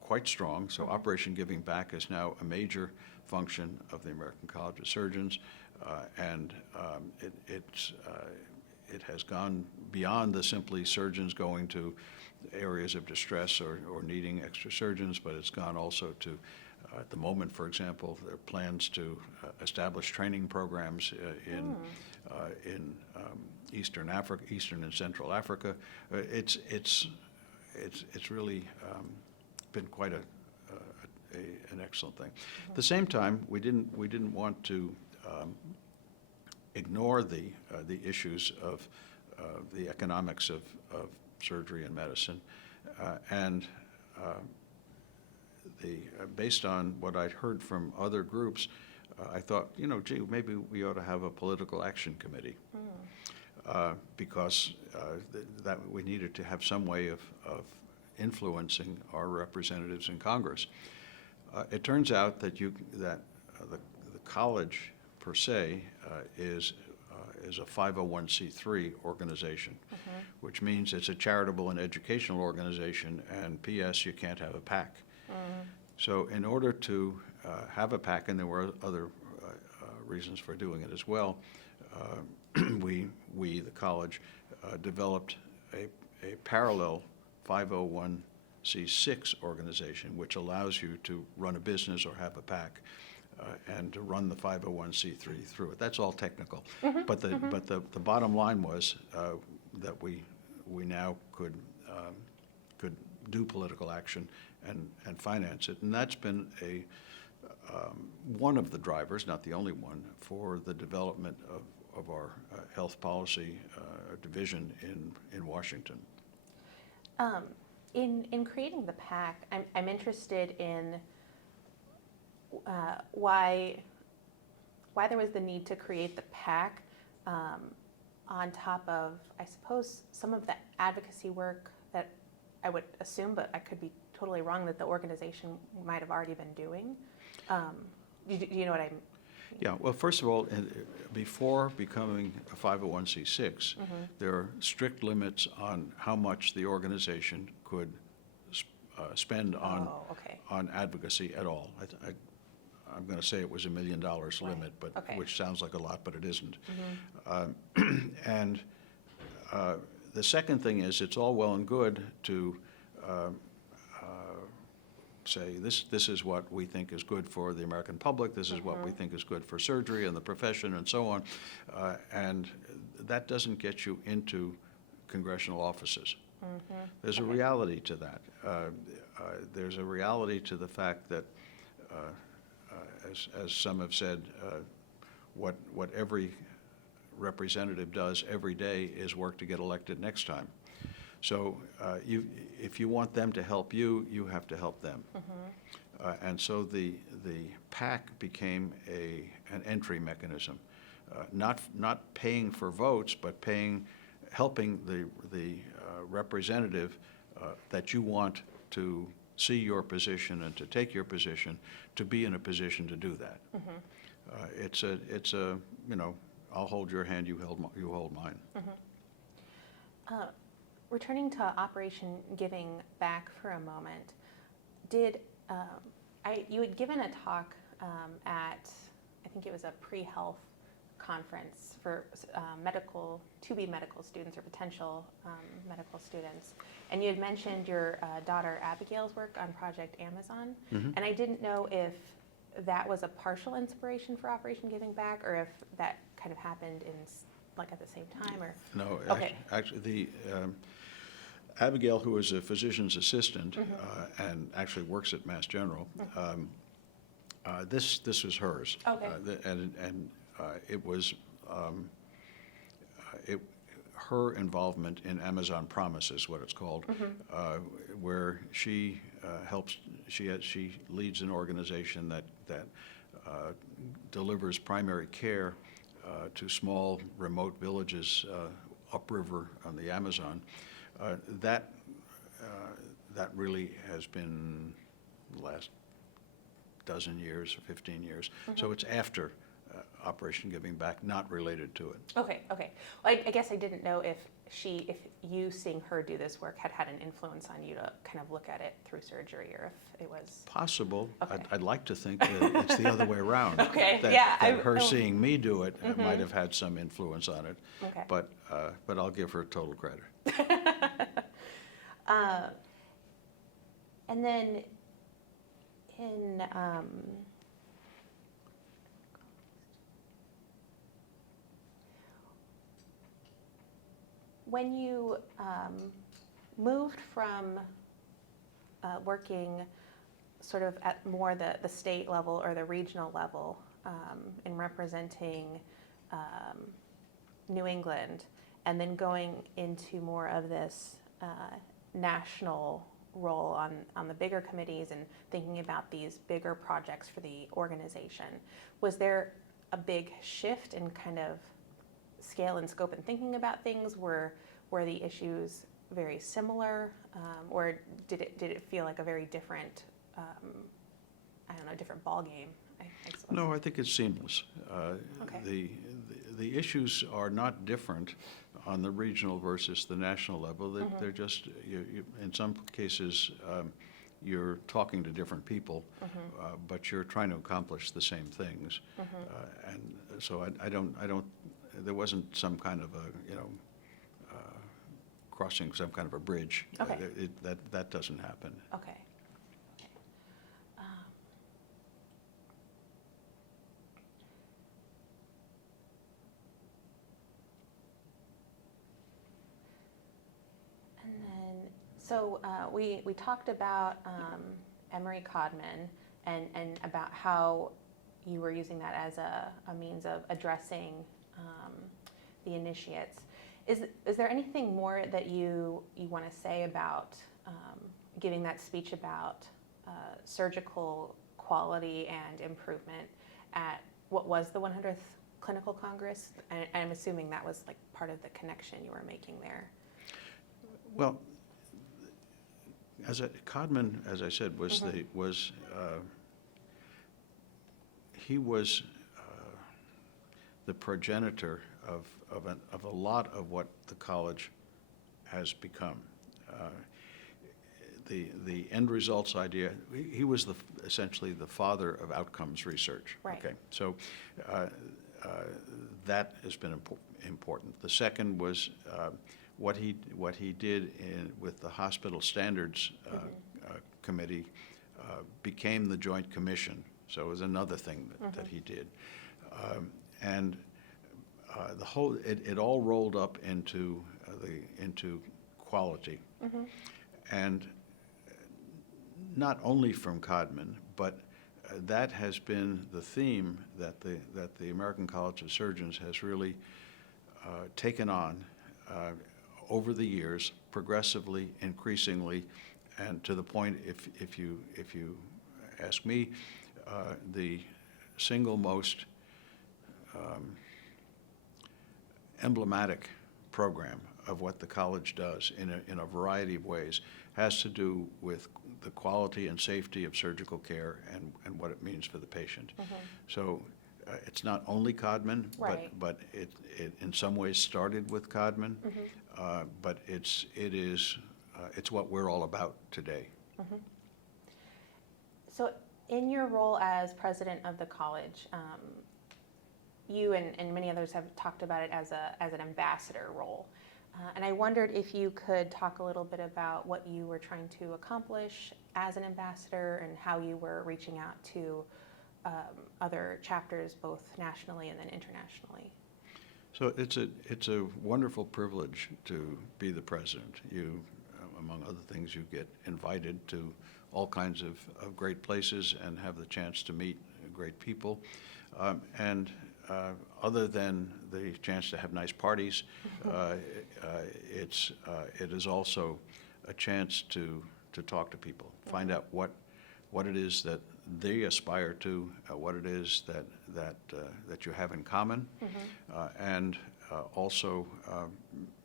quite strong. So Operation Giving Back is now a major function of the American College of Surgeons, and it has gone beyond the simply surgeons going to areas of distress or needing extra surgeons, but it's gone also to, at the moment, for example, there are plans to establish training programs in Eastern Africa, Eastern and Central Africa. It's really been quite an excellent thing. At the same time, we didn't want to ignore the issues of the economics of surgery and medicine, and based on what I'd heard from other groups, I thought, gee, maybe we ought to have a political action committee, because that we needed to have some way of influencing our representatives in Congress. It turns out that the college per se is a 501c3 organization, which means it's a charitable and educational organization, and P.S. you can't have a PAC. So in order to have a PAC, and there were other reasons for doing it as well, we the college, developed a parallel 501c6 organization, which allows you to run a business or have a PAC, and to run the 501c3 through it. That's all technical. But the bottom line was that we now could do political action and finance it. And that's been one of the drivers, not the only one, for the development of our health policy division in Washington. In creating the PAC, I'm interested in why there was the need to create the PAC on top of, I suppose, some of the advocacy work that I would assume, but I could be totally wrong, that the organization might have already been doing. Do you know what I mean? Yeah, well, first of all, before becoming a 501c6, there are strict limits on how much the organization could spend on advocacy at all. I'm going to say it was $1 million limit, but which sounds like a lot, but it isn't. And the second thing is, it's all well and good to say this is what we think is good for the American public, this is what we think is good for surgery and the profession and so on, and that doesn't get you into congressional offices. There's a reality to that. There's a reality to the fact that, as some have said, what every representative does every day is work to get elected next time. So if you want them to help you, you have to help them. And so the PAC became an entry mechanism, not paying for votes, but helping the representative that you want to see your position and to take your position, to be in a position to do that. It's a I'll hold your hand, you hold mine. Returning to Operation Giving Back for a moment, you had given a talk at, I think it was a pre-health conference for to-be medical students or potential medical students, and you had mentioned your daughter Abigail's work on Project Amazon, and I didn't know if that was a partial inspiration for Operation Giving Back, or if that kind of happened at the same time, or no. Actually, Abigail, who is a physician's assistant and actually works at Mass General, this was hers. And it was her involvement in Amazon Promise is what it's called, where she helps. She leads an organization that delivers primary care to small remote villages upriver on the Amazon. That really has been the last dozen years or 15 years. So it's after Operation Giving Back, not related to it. Okay, okay. Well, I guess I didn't know if you seeing her do this work had an influence on you to kind of look at it through surgery, or if it was Possible. Okay. I'd like to think that it's the other way around. Okay, That, yeah, that her seeing me do it might have had some influence on it. Okay. But I'll give her total credit. And then in when you moved from working sort of at more the state level or the regional level in representing New England, and then going into more of this national role on the bigger committees and thinking about these bigger projects for the organization, was there a big shift in kind of scale and scope and thinking about things? Were the issues very similar, or did it feel like a very different, different ball game? I suppose. No, I think it's seamless. Okay. The issues are not different on the regional versus the national level. They're just, in some cases, you're talking to different people, but you're trying to accomplish the same things. And so I don't, there wasn't some kind of crossing some kind of a bridge. Okay. That doesn't happen. Okay. And then, so we talked about Emory Codman and about how you were using that as a means of addressing the initiates. Is there anything more that you want to say about giving that speech about surgical quality and improvement at what was the 100th Clinical Congress? And I'm assuming that was like part of the connection you were making there. Well, Codman, as I said, was he was the progenitor of a lot of what the college has become. The end results idea, he was essentially the father of outcomes research. Right. Okay, so that has been important. The second was what he did with the Hospital Standards Committee became the Joint Commission. So it was another thing that he did, and the whole it all rolled up into quality, and not only from Codman, but that has been the theme that the American College of Surgeons has really taken on over the years, progressively, increasingly, and to the point, if you ask me, the single most emblematic program of what the college does in a variety of ways has to do with the quality and safety of surgical care and what it means for the patient. So it's not only Codman, Right. but it in some ways started with Codman, but it's what we're all about today. So in your role as president of the college, you and many others have talked about it as an ambassador role. And I wondered if you could talk a little bit about what you were trying to accomplish as an ambassador and how you were reaching out to other chapters, both nationally and then internationally. So it's a wonderful privilege to be the president. You, among other things, you get invited to all kinds of great places and have the chance to meet great people. And other than the chance to have nice parties, it is also a chance to talk to people, find out what it is that they aspire to, what it is that you have in common, and also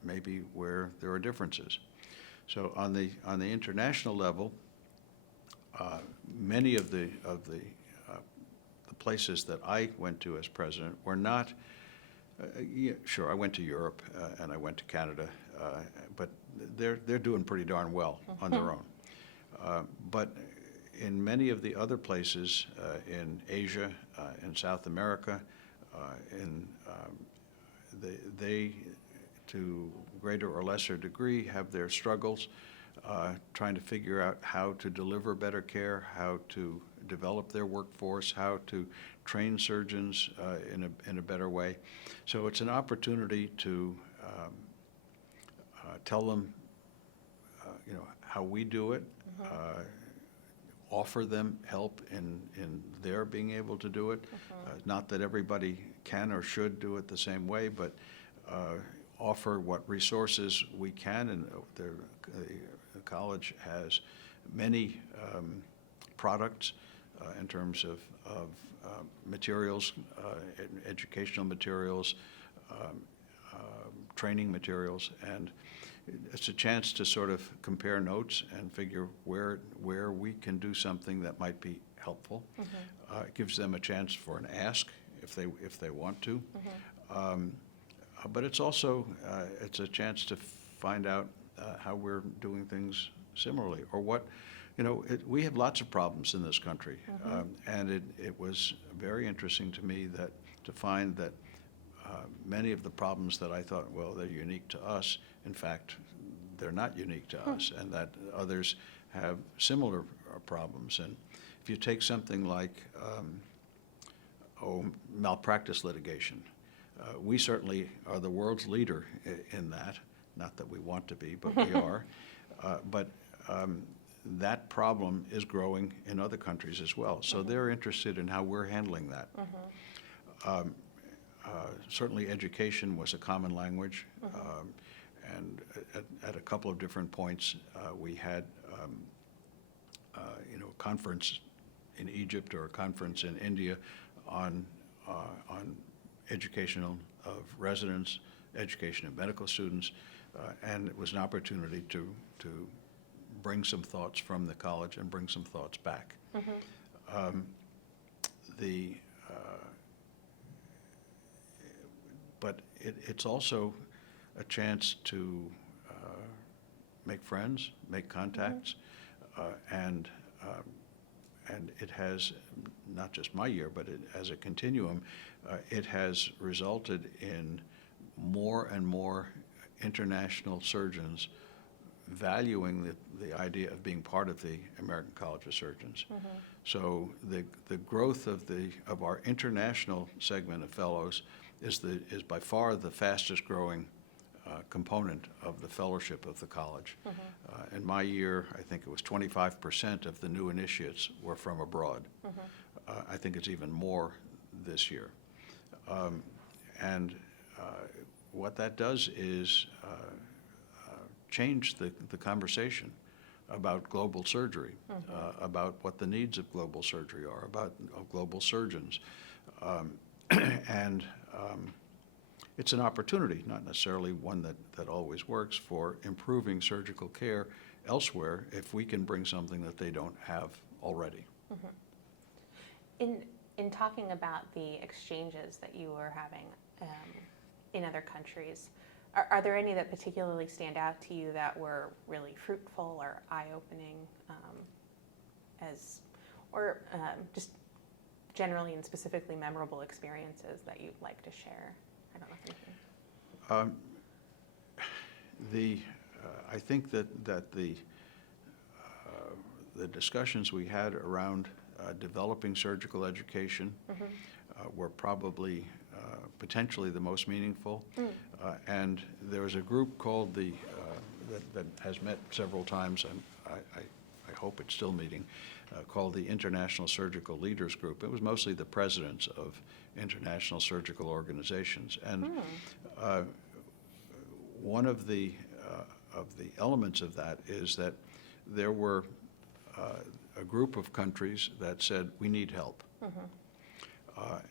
maybe where there are differences. So on the international level, many of the places that I went to as president were not, yeah, sure, I went to Europe and I went to Canada, but they're doing pretty darn well on their own. But in many of the other places in Asia, in South America, they, to greater or lesser degree, have their struggles trying to figure out how to deliver better care, how to develop their workforce, how to train surgeons in a better way. So it's an opportunity to tell them, how we do it, offer them help in their being able to do it. Not that everybody can or should do it the same way, but offer what resources we can, and the college has many products in terms of materials, educational materials, training materials, and it's a chance to sort of compare notes and figure where we can do something that might be helpful. It gives them a chance for an ask if they want to. But it's also it's a chance to find out how we're doing things similarly, or what, we have lots of problems in this country, and it was very interesting to me to find that many of the problems that I thought, well, they're unique to us, in fact, they're not unique to us, and that others have similar problems. And if you take something like malpractice litigation, we certainly are the world's leader in that. Not that we want to be, but we are. But that problem is growing in other countries as well. So they're interested in how we're handling that. Certainly education was a common language. And at a couple of different points, we had a conference in Egypt or a conference in India on education of residents, education of medical students, and it was an opportunity to bring some thoughts from the college and bring some thoughts back. But it's also a chance to make friends, make contacts, and it has, not just my year, but as a continuum, it has resulted in more and more international surgeons valuing the idea of being part of the American College of Surgeons. So the growth of our international segment of fellows is by far the fastest growing component of the fellowship of the college. In my year, I think it was 25% of the new initiates were from abroad. I think it's even more this year. And what that does is change the conversation about global surgery, about what the needs of global surgery are, about global surgeons. And it's an opportunity, not necessarily one that always works, for improving surgical care elsewhere if we can bring something that they don't have already. In talking about the exchanges that you were having in other countries, are there any that particularly stand out to you that were really fruitful or eye-opening, just generally and specifically memorable experiences that you'd like to share? I don't know if anything. I think that the discussions we had around developing surgical education were probably potentially the most meaningful. And there was a group called that has met several times, and I hope it's still meeting, called the International Surgical Leaders Group. It was mostly the presidents of international surgical organizations. And one of the elements of that is that there were a group of countries that said, we need help.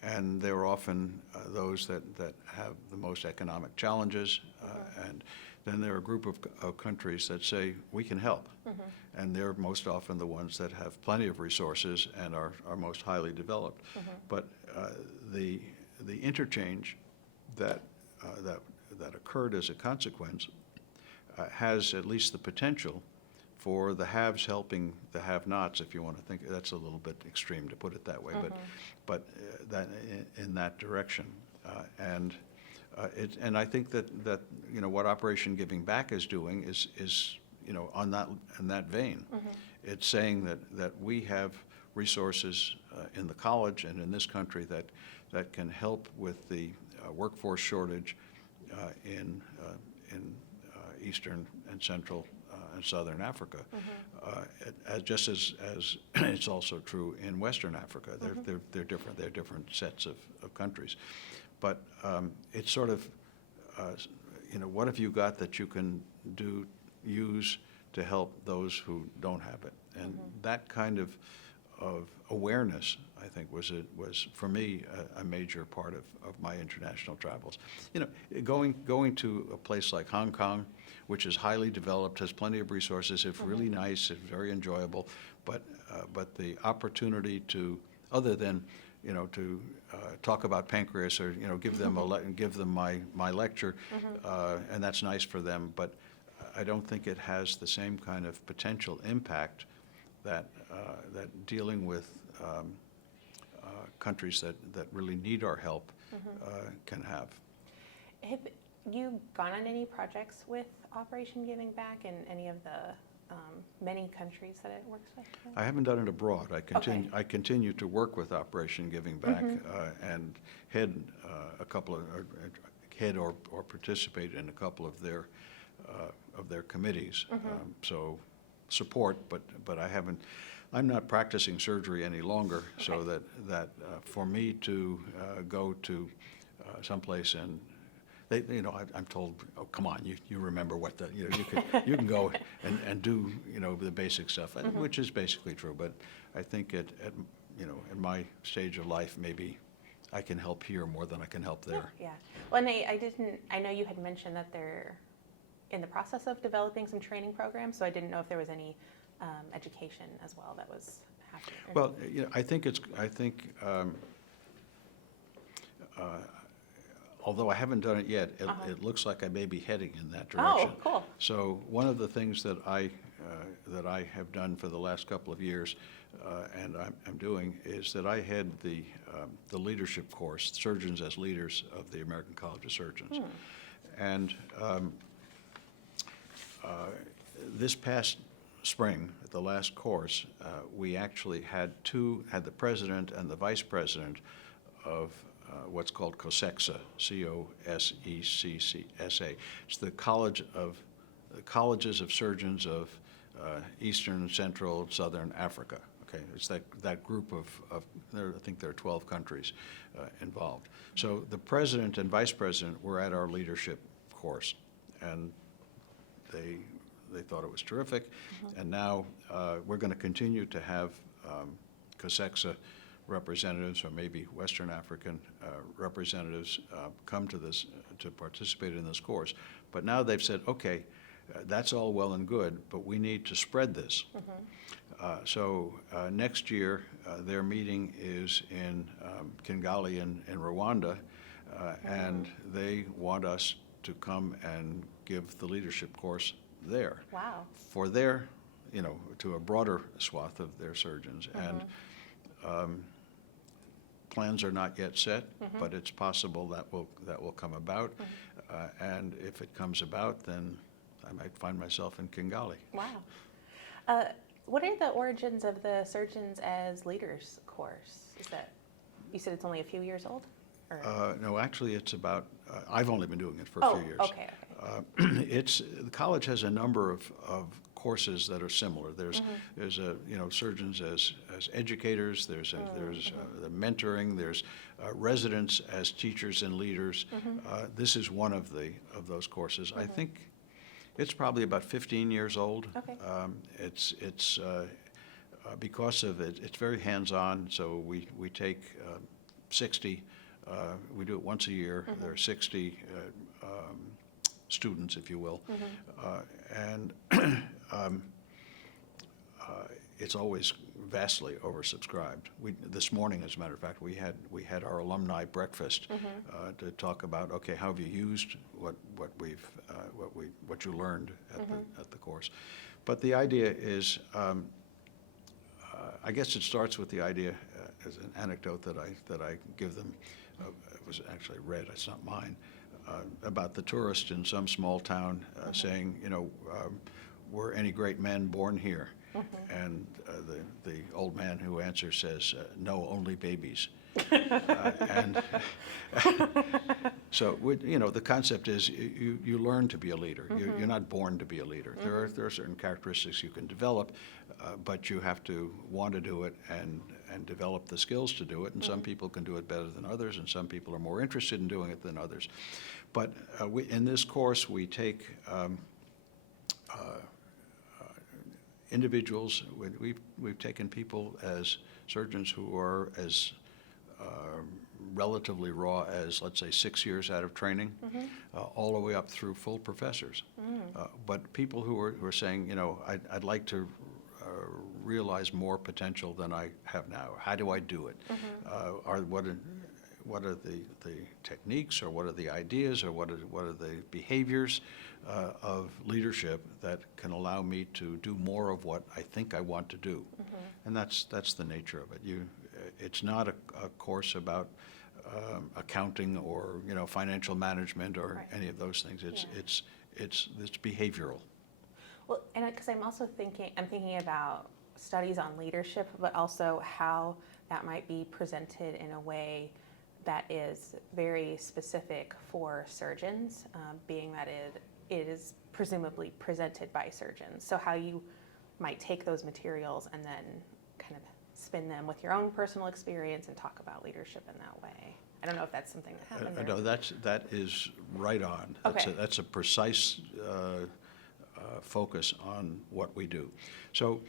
And they were often those that have the most economic challenges, and then there are a group of countries that say, we can help. And they're most often the ones that have plenty of resources and are most highly developed. But the interchange that occurred as a consequence has at least the potential for the haves helping the have-nots, if you want to think. That's a little bit extreme to put it that way, but that in that direction. And I think that what Operation Giving Back is doing is in that vein. It's saying that we have resources in the college and in this country that can help with the workforce shortage in Eastern and Central and Southern Africa, just as it's also true in Western Africa. They're different. They're different sets of countries. But it's sort of, what have you got that you can use to help those who don't have it? And that kind of awareness, I think, was for me a major part of my international travels. Going to a place like Hong Kong, which is highly developed, has plenty of resources, it's really nice, it's very enjoyable, but the opportunity to, other than to talk about pancreas or give them my lecture, and that's nice for them, but I don't think it has the same kind of potential impact that dealing with countries that really need our help can have. Have you gone on any projects with Operation Giving Back in any of the many countries that it works with? I haven't done it abroad. I continue to work with Operation Giving Back and head a couple of or participate in a couple of their committees. So support, but I haven't. I'm not practicing surgery any longer, so that for me to go to someplace and I'm told, oh, come on, you remember what you can go and do the basic stuff, which is basically true. But I think at in my stage of life, maybe I can help here more than I can help there. Yeah. Well, and I know you had mentioned that they're in the process of developing some training programs, so I didn't know if there was any education as well that was happening. Well, I think although I haven't done it yet, it looks like I may be heading in that direction. Oh, cool. So one of the things that I have done for the last couple of years, and I'm doing, is that I head the leadership course, Surgeons as Leaders of the American College of Surgeons. And this past spring, at the last course, we actually had the president and the vice president of what's called COSECSA, COSECSA. It's the Colleges of Surgeons of Eastern, Central, Southern Africa. Okay, it's that group of I think there are 12 countries involved. So the president and vice president were at our leadership course, and they thought it was terrific. And now we're going to continue to have COSECSA representatives, or maybe Western African representatives, come to participate in this course. But now they've said, okay, that's all well and good, but we need to spread this. So next year, their meeting is in Kigali in Rwanda, and they want us to come and give the leadership course there. Wow. For their, to a broader swath of their surgeons. And plans are not yet set, but it's possible that will come about. And if it comes about, then I might find myself in Kigali. Wow. What are the origins of the Surgeons as Leaders course? Is that, you said it's only a few years old? Or? No, actually, it's about. I've only been doing it for a few years. Okay. The college has a number of courses that are similar. There's surgeons as educators. There's the mentoring. There's residents as teachers and leaders. This is one of those courses. I think it's probably about 15 years old. Okay. It's because of it. It's very hands-on. So we take 60. We do it once a year. There are 60 students, if you will. And it's always vastly oversubscribed. This morning, as a matter of fact, we had our alumni breakfast to talk about, okay, how have you used what you learned at the course. But the idea is, I guess it starts with the idea, as an anecdote that I give them. It was actually read, it's not mine, about the tourist in some small town saying, were any great men born here? And the old man who answers says, no, only babies. And so, the concept is you learn to be a leader. You're not born to be a leader. There are certain characteristics you can develop, but you have to want to do it and develop the skills to do it. And some people can do it better than others, and some people are more interested in doing it than others. But in this course, we take individuals. We've taken people as surgeons who are as relatively raw as, let's say, 6 years out of training, all the way up through full professors. But people who are saying, I'd like to realize more potential than I have now. How do I do it? What are the techniques, or what are the ideas, or what are the behaviors of leadership that can allow me to do more of what I think I want to do? And that's the nature of it. It's not a course about accounting or financial management or any of those things. It's behavioral. Well, and because I'm thinking about studies on leadership, but also how that might be presented in a way that is very specific for surgeons, being that it is presumably presented by surgeons. So how you might take those materials and then kind of spin them with your own personal experience and talk about leadership in that way. I don't know if that's something that happened. No, that is right on. Okay. That's a precise focus on what we do. So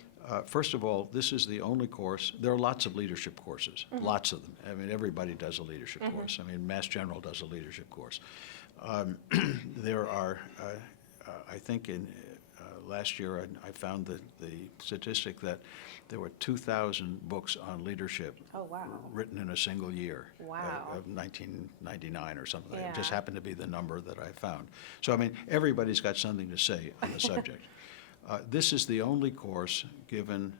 first of all, this is the only course. There are lots of leadership courses, lots of them. I mean, everybody does a leadership course. I mean, Mass General does a leadership course. There are, I think last year I found the statistic that there were 2,000 books on leadership written in a single year of 1999 or something. Yeah. It just happened to be the number that I found. So, I mean, everybody's got something to say on the subject. This is the only course given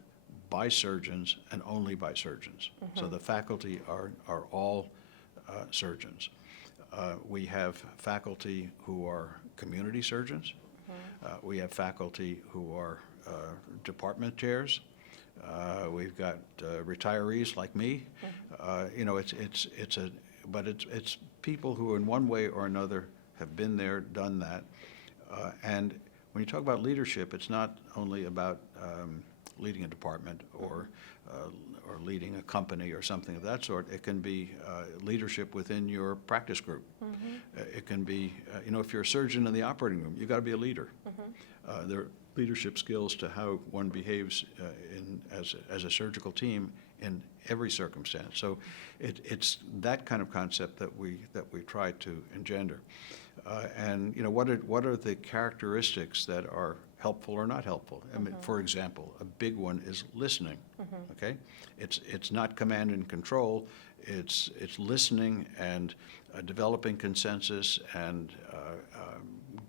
by surgeons and only by surgeons. So the faculty are all surgeons. We have faculty who are community surgeons. We have faculty who are department chairs. We've got retirees like me. It's people who in one way or another have been there, done that. And when you talk about leadership, it's not only about leading a department or leading a company or something of that sort. It can be leadership within your practice group. It can be, if you're a surgeon in the operating room, you've got to be a leader. There are leadership skills to how one behaves as a surgical team in every circumstance. So it's that kind of concept that we try to engender. And what are the characteristics that are helpful or not helpful? I mean, for example, a big one is listening. Okay, it's not command and control. It's listening and developing consensus and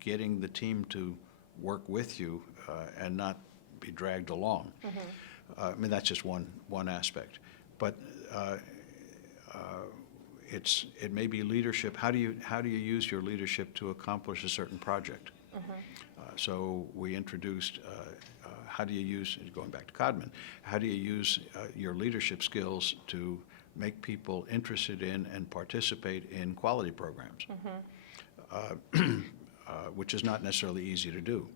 getting the team to work with you and not be dragged along. I mean, that's just one aspect. But it may be leadership. How do you use your leadership to accomplish a certain project? So we introduced how do you use, going back to Codman, how do you use your leadership skills to make people interested in and participate in quality programs, which is not necessarily easy to do.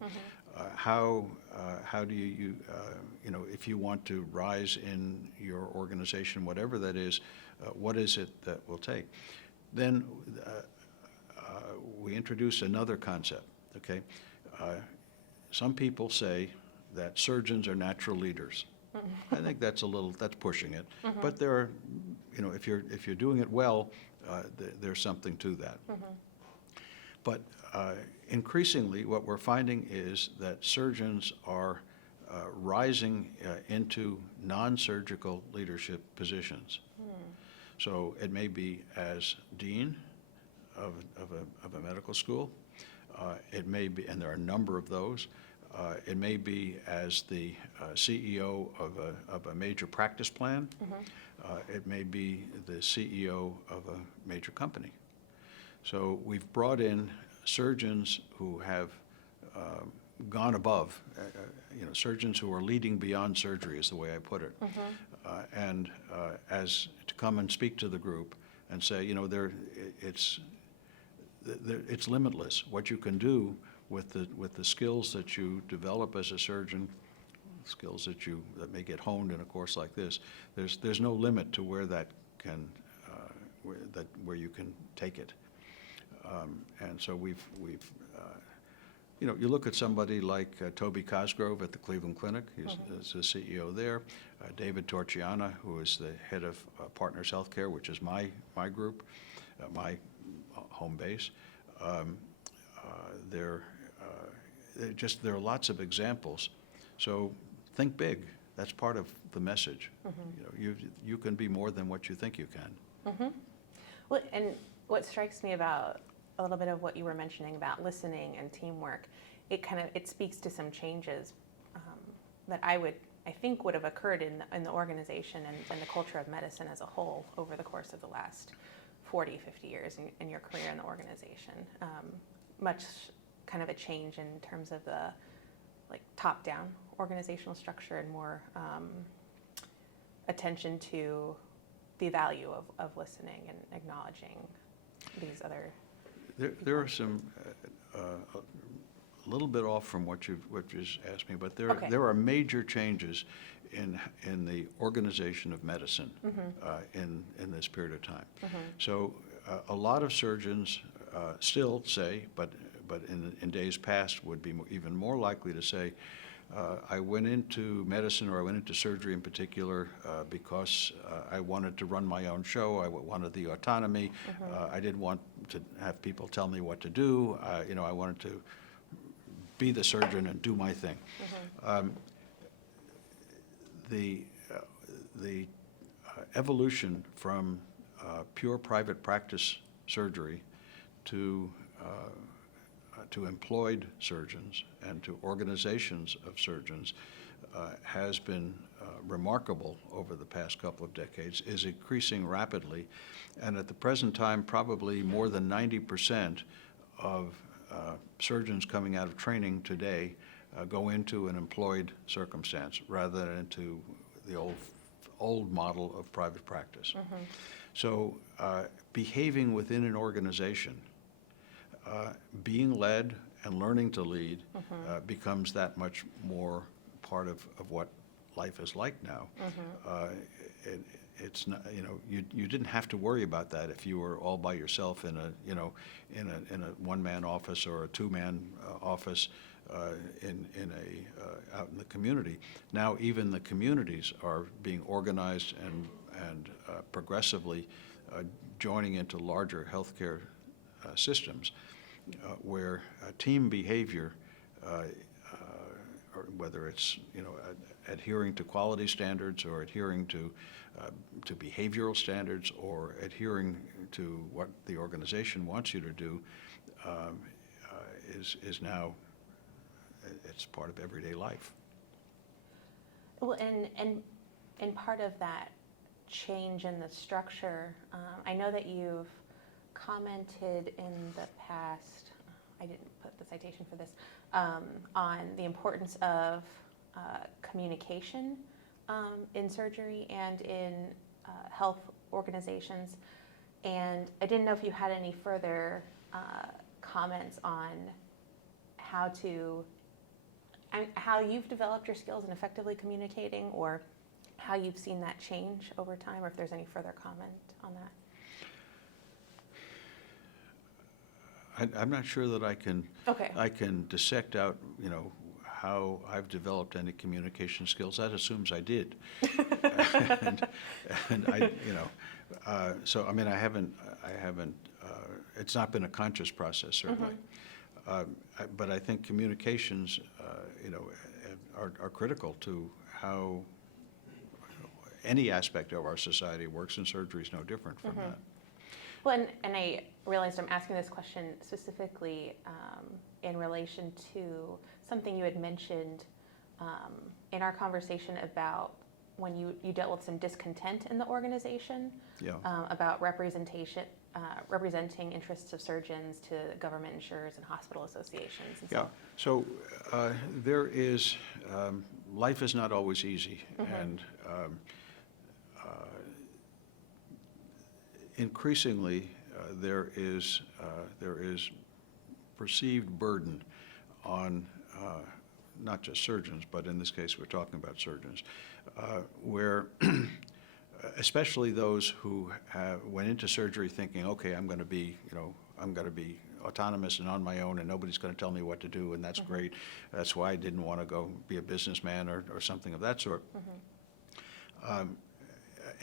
How do you, if you want to rise in your organization, whatever that is, what is it that will take? Then we introduce another concept, okay? Some people say that surgeons are natural leaders. I think that's pushing it. But there are, if you're doing it well, there's something to that. But increasingly, what we're finding is that surgeons are rising into non-surgical leadership positions. So it may be as dean of a medical school. It may be, and there are a number of those. It may be as the CEO of a major practice plan. It may be the CEO of a major company. So we've brought in surgeons who have gone above, surgeons who are leading beyond surgery is the way I put it. And as to come and speak to the group and say, it's limitless. What you can do with the skills that you develop as a surgeon, skills that may get honed in a course like this, there's no limit to where that can where you can take it. And so we've you look at somebody like Toby Cosgrove at the Cleveland Clinic. He's the CEO there. David Torchiana, who is the head of Partners Healthcare, which is my group, my home base. There are lots of examples. So think big. That's part of the message. You can be more than what you think you can. Well, and what strikes me about a little bit of what you were mentioning about listening and teamwork, it speaks to some changes that I think would have occurred in the organization and the culture of medicine as a whole over the course of the last 40, 50 years in your career in the organization. Much kind of a change in terms of the top-down organizational structure and more attention to the value of listening and acknowledging these other. There are some a little bit off from what you just asked me, but there are major changes in the organization of medicine in this period of time. So a lot of surgeons still say, but in days past would be even more likely to say, I went into medicine, or I went into surgery in particular, because I wanted to run my own show. I wanted the autonomy. I didn't want to have people tell me what to do. I wanted to be the surgeon and do my thing. The evolution from pure private practice surgery to employed surgeons and to organizations of surgeons has been remarkable over the past couple of decades, is increasing rapidly, and at the present time probably more than 90% of surgeons coming out of training today go into an employed circumstance rather than into the old model of private practice. So behaving within an organization, being led and learning to lead becomes that much more part of what life is like now. It's not, you didn't have to worry about that if you were all by yourself in a one-man office or a two-man office out in the community. Now even the communities are being organized and progressively joining into larger healthcare systems where team behavior, or whether it's adhering to quality standards or adhering to behavioral standards or adhering to what the organization wants you to do, is now, it's part of everyday life. Well, and part of that change in the structure, I know that you've commented in the past, I didn't put the citation for this, on the importance of communication in surgery and in health organizations. And I didn't know if you had any further comments on how you've developed your skills in effectively communicating, or how you've seen that change over time, or if there's any further comment on that. I'm not sure that I can Okay. I can dissect out how I've developed any communication skills. That assumes I did, and I So, I mean, I haven't, it's not been a conscious process, certainly. But I think communications, are critical to how any aspect of our society works, and surgery is no different from that. Well, and I realized I'm asking this question specifically in relation to something you had mentioned in our conversation about when you dealt with some discontent in the organization about representing interests of surgeons to government insurers and hospital associations. And so there is, life is not always easy, and increasingly there is perceived burden on not just surgeons, but in this case we're talking about surgeons, where especially those who went into surgery thinking, okay, I'm going to be autonomous and on my own, and nobody's going to tell me what to do, and that's great. That's why I didn't want to go be a businessman or something of that sort.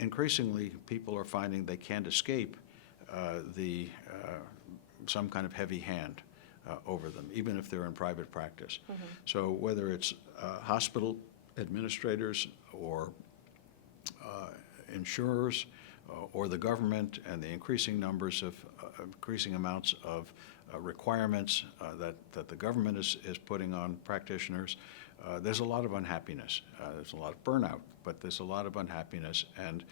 Increasingly, people are finding they can't escape some kind of heavy hand over them, even if they're in private practice. So whether it's hospital administrators or insurers or the government, and the increasing amounts of requirements that the government is putting on practitioners, there's a lot of unhappiness. There's a lot of burnout, but there's a lot of unhappiness, and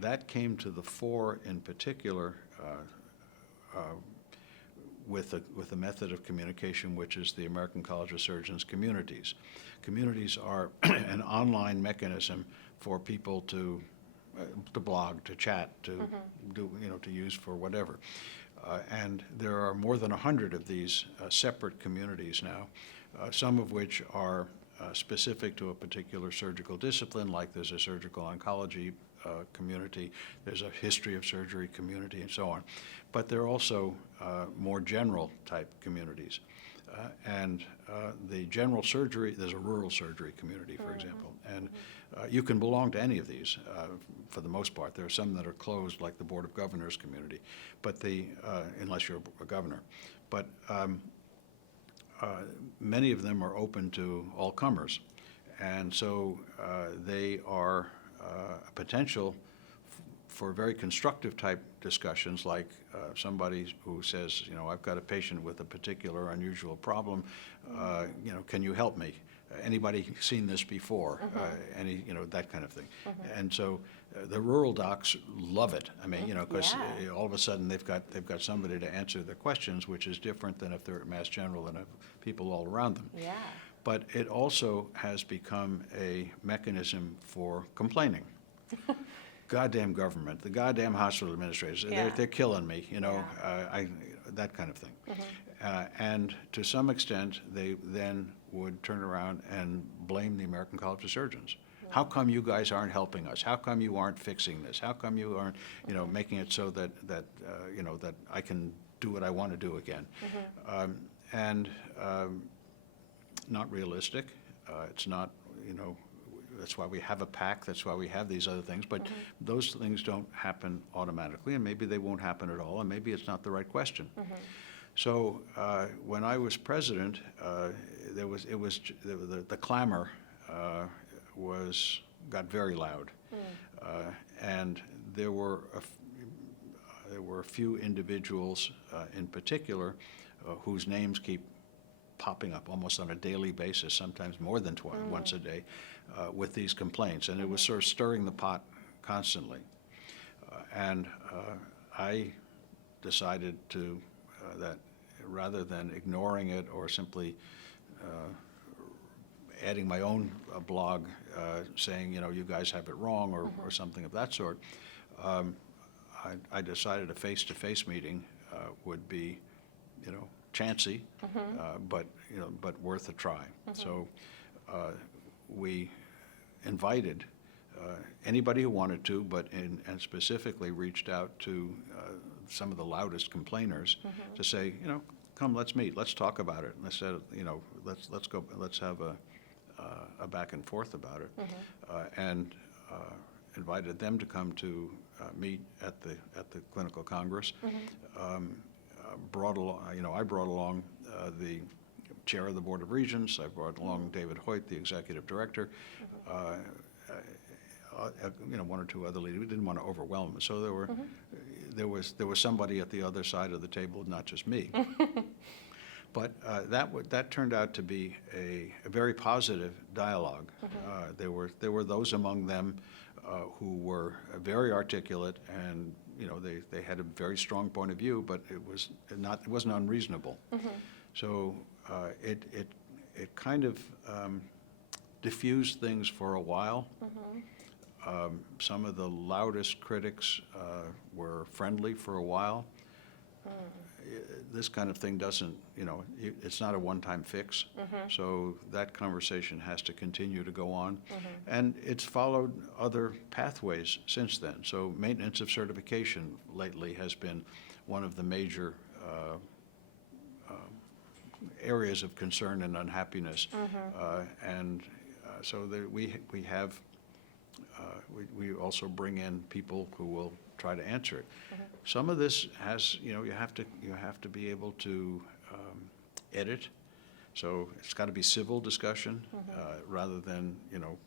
that came to the fore in particular with the method of communication, which is the American College of Surgeons communities. Communities are an online mechanism for people to blog, to chat, to do, to use for whatever. And there are more than 100 of these separate communities now, some of which are specific to a particular surgical discipline, like there's a surgical oncology community, there's a history of surgery community, and so on. But there are also more general type communities. And the general surgery, there's a rural surgery community, for example. And you can belong to any of these for the most part. There are some that are closed, like the Board of Governors community, but unless you're a governor. But many of them are open to all comers. And so they are a potential for very constructive type discussions, like somebody who says, I've got a patient with a particular unusual problem, can you help me? Anybody seen this before? That kind of thing. And so the rural docs love it. I mean, because all of a sudden they've got somebody to answer their questions, which is different than if they're at Mass General and have people all around them. Yeah. But it also has become a mechanism for complaining. Goddamn government, the goddamn hospital administrators, they're killing me, that kind of thing. And to some extent, they then would turn around and blame the American College of Surgeons. How come you guys aren't helping us? How come you aren't fixing this? How come you aren't, making it so that I can do what I want to do again? Not realistic. It's not, that's why we have a PAC, that's why we have these other things, but those things don't happen automatically, and maybe they won't happen at all, and maybe it's not the right question. So when I was president, the clamor got very loud, and there were a few individuals in particular whose names keep popping up almost on a daily basis, sometimes more than once a day, with these complaints, and it was sort of stirring the pot constantly. And I decided that rather than ignoring it or simply adding my own blog saying, you guys have it wrong or something of that sort, I decided a face-to-face meeting would be, chancy, but worth a try. So we invited anybody who wanted to, and specifically reached out to some of the loudest complainers to say, come, let's meet, let's talk about it. And I said, let's go, let's have a back and forth about it, and invited them to come to meet at the clinical congress. Brought along, I brought along the chair of the Board of Regents. I brought along David Hoyt, the executive director. One or two other leaders. We didn't want to overwhelm them, so there was somebody at the other side of the table, not just me. But that turned out to be a very positive dialogue. There were those among them who were very articulate, and they had a very strong point of view, but it wasn't unreasonable. So it kind of diffused things for a while. Some of the loudest critics were friendly for a while. This kind of thing doesn't, it's not a one-time fix. So that conversation has to continue to go on. And it's followed other pathways since then. So maintenance of certification lately has been one of the major areas of concern and unhappiness. So we also bring in people who will try to answer it. Some of this has, you have to be able to edit. So it's got to be civil discussion rather than,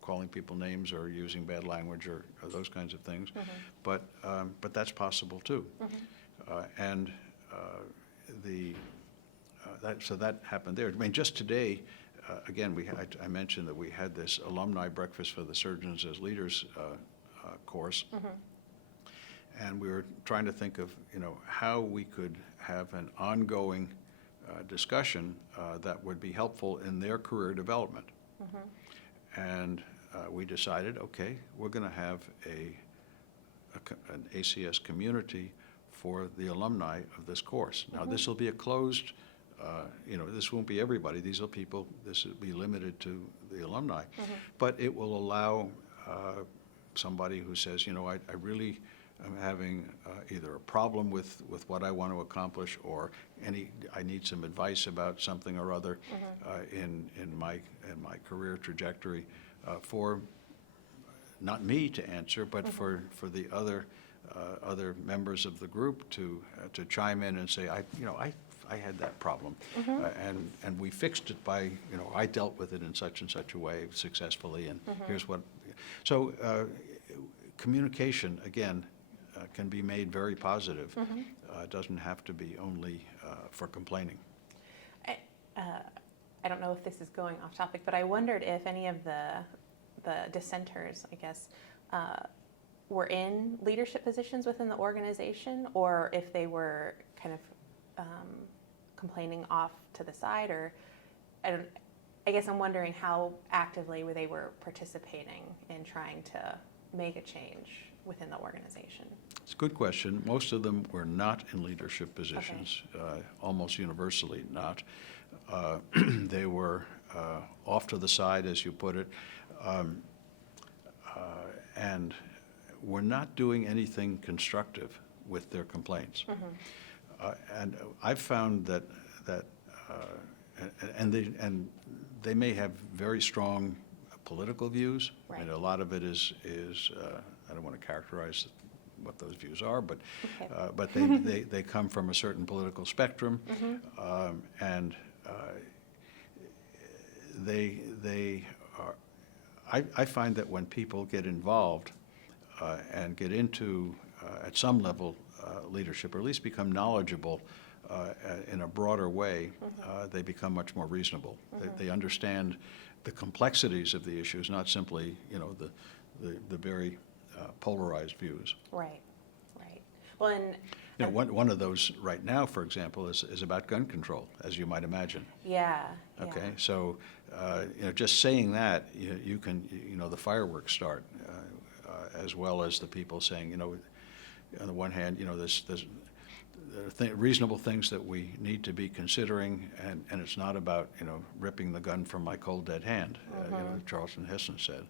calling people names or using bad language or those kinds of things. But that's possible too. So that happened there. I mean, just today, again, I mentioned that we had this alumni breakfast for the Surgeons as Leaders course. And we were trying to think of, how we could have an ongoing discussion that would be helpful in their career development. And we decided, okay, we're going to have an ACS community for the alumni of this course. Now, this will be a closed, this won't be everybody. This will be limited to the alumni. But it will allow somebody who says, I really am having either a problem with what I want to accomplish, or I need some advice about something or other in my career trajectory, for not me to answer, but for the other members of the group to chime in and say, I had that problem, and we fixed it by, I dealt with it in such and such a way successfully, and here's what. So communication, again, can be made very positive. It doesn't have to be only for complaining. I don't know if this is going off topic, but I wondered if any of the dissenters, I guess, were in leadership positions within the organization, or if they were kind of complaining off to the side, or I guess I'm wondering how actively they were participating in trying to make a change within the organization. It's a good question. Most of them were not in leadership positions, almost universally not. They were off to the side, as you put it, and were not doing anything constructive with their complaints. And I've found that they may have very strong political views. Right. And a lot of it is I don't want to characterize what those views are, but they come from a certain political spectrum, and they are. I find that when people get involved and get into at some level leadership, or at least become knowledgeable in a broader way, they become much more reasonable. They understand the complexities of the issues, not simply the very polarized views. Right. Well, and one of those right now, for example, is about gun control, as you might imagine. Yeah. Okay, so just saying that, you can, the fireworks start, as well as the people saying, on the one hand, there's reasonable things that we need to be considering, and it's not about, ripping the gun from my cold dead hand, Charlton Heston said.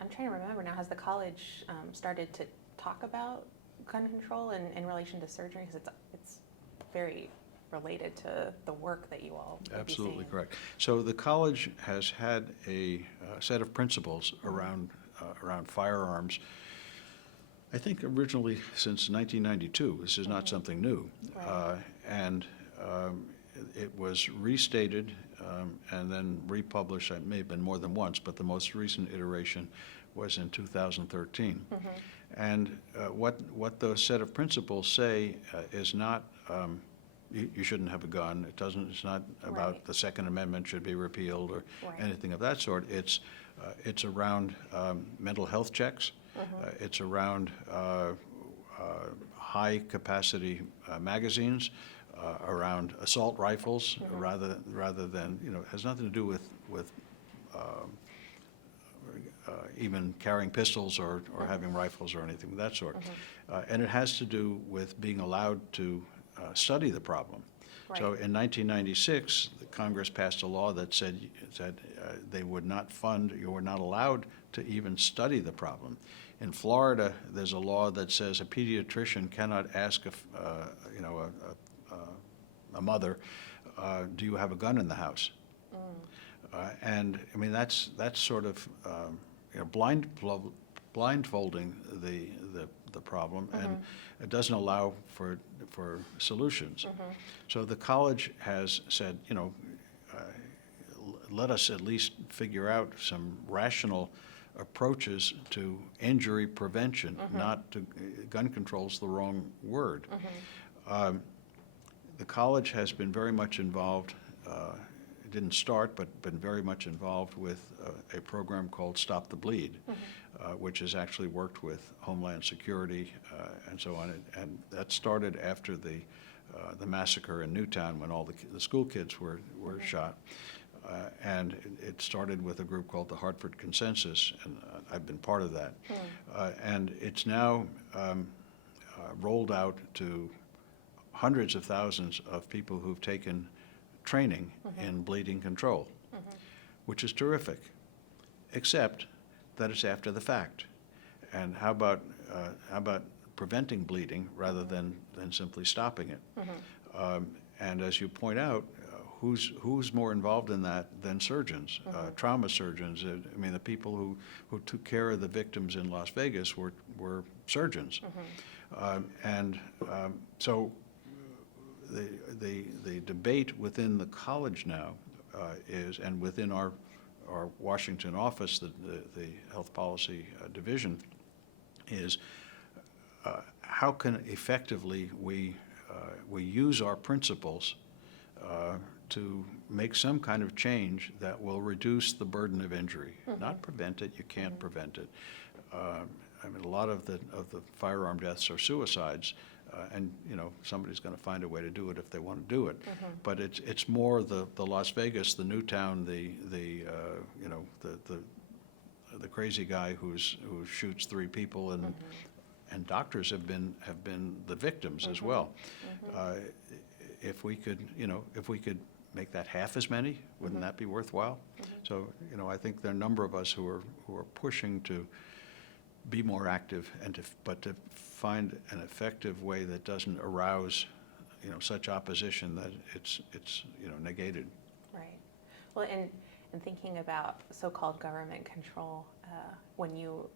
I'm trying to remember now, has the college started to talk about gun control in relation to surgery? Because it's very related to the work that you all would Absolutely be seeing. correct. So the college has had a set of principles around around firearms, I think originally since 1992. This is not something new. Right. And it was restated and then republished. It may have been more than once, but the most recent iteration was in 2013. And what those set of principles say is not you shouldn't have a gun. It's not about Right. the Second Amendment should be repealed or Right. anything of that sort. It's around mental health checks. It's around high-capacity magazines, around assault rifles, rather than, it has nothing to do with even carrying pistols or having rifles or anything of that sort. And it has to do with being allowed to study the problem. Right. So in 1996, the Congress passed a law that said they would not fund, you were not allowed to even study the problem. In Florida, there's a law that says a pediatrician cannot ask a mother, do you have a gun in the house? And I mean, that's sort of blindfolding the problem, and it doesn't allow for solutions. So the college has said, let us at least figure out some rational approaches to injury prevention, not to gun control's the wrong word. The college has been very much involved. It didn't start, but been very much involved with a program called Stop the Bleed, which has actually worked with Homeland Security and so on. And that started after the massacre in Newtown when all the school kids were shot. And it started with a group called the Hartford Consensus, and I've been part of that. And it's now rolled out to hundreds of thousands of people who've taken training in bleeding control, which is terrific, except that it's after the fact. And how about preventing bleeding rather than simply stopping it? And as you point out, who's more involved in that than surgeons, trauma surgeons? I mean, the people who took care of the victims in Las Vegas were surgeons. So the debate within the college now is, and within our Washington office, the health policy division, is how can effectively we use our principles to make some kind of change that will reduce the burden of injury, not prevent it. You can't prevent it. I mean, a lot of the firearm deaths are suicides, and somebody's going to find a way to do it if they want to do it. But it's more the Las Vegas, the Newtown, the crazy guy who shoots 3 people, and doctors have been the victims as well. If we could make that half as many, wouldn't that be worthwhile? So I think there are a number of us who are pushing to be more active but to find an effective way that doesn't arouse such opposition that it's negated. Right. Well, and thinking about so-called government control, when you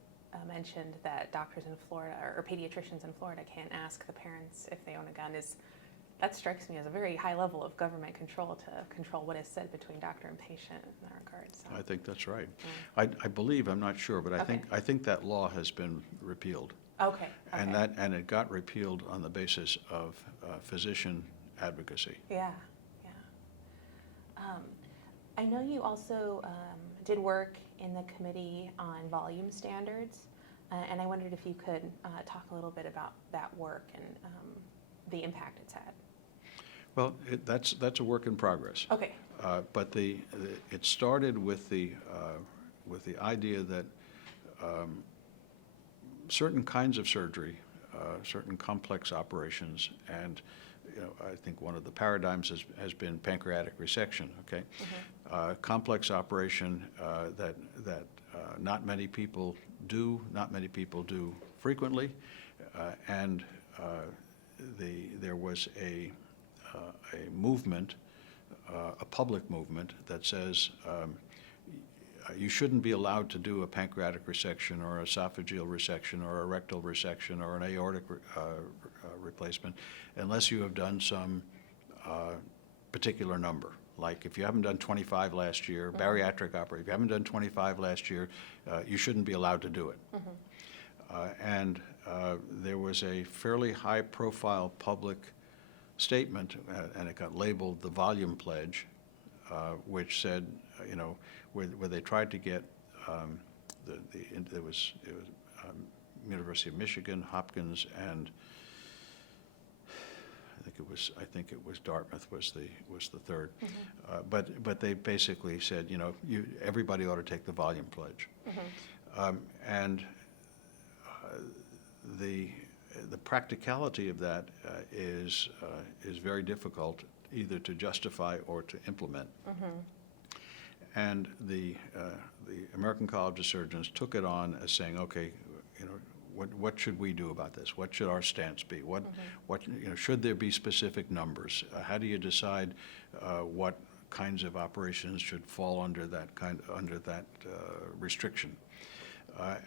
mentioned that doctors in Florida or pediatricians in Florida can't ask the parents if they own a gun, that strikes me as a very high level of government control to control what is said between doctor and patient in that regard. So. I think that's right. I believe, I'm not sure, but I think that law has been repealed. Okay. And it got repealed on the basis of physician advocacy. Yeah. I know you also did work in the committee on volume standards, and I wondered if you could talk a little bit about that work and the impact it's had. Well, that's a work in progress. Okay. But it started with the idea that certain kinds of surgery, certain complex operations, and I think one of the paradigms has been pancreatic resection. Okay, complex operation that not many people do frequently, and there was a movement, a public movement that says you shouldn't be allowed to do a pancreatic resection or esophageal resection or a rectal resection or an aortic replacement unless you have done some particular number. Like if you haven't done 25 last year, bariatric operation, if you haven't done 25 last year, you shouldn't be allowed to do it. And there was a fairly high-profile public statement, and it got labeled the Volume Pledge, which said, where they tried to get it was University of Michigan, Hopkins, and I think it was Dartmouth was the third. But they basically said, everybody ought to take the Volume Pledge. And the practicality of that is very difficult either to justify or to implement. And the American College of Surgeons took it on as saying, okay, what should we do about this? What should our stance be? What should there be specific numbers? How do you decide what kinds of operations should fall under that restriction?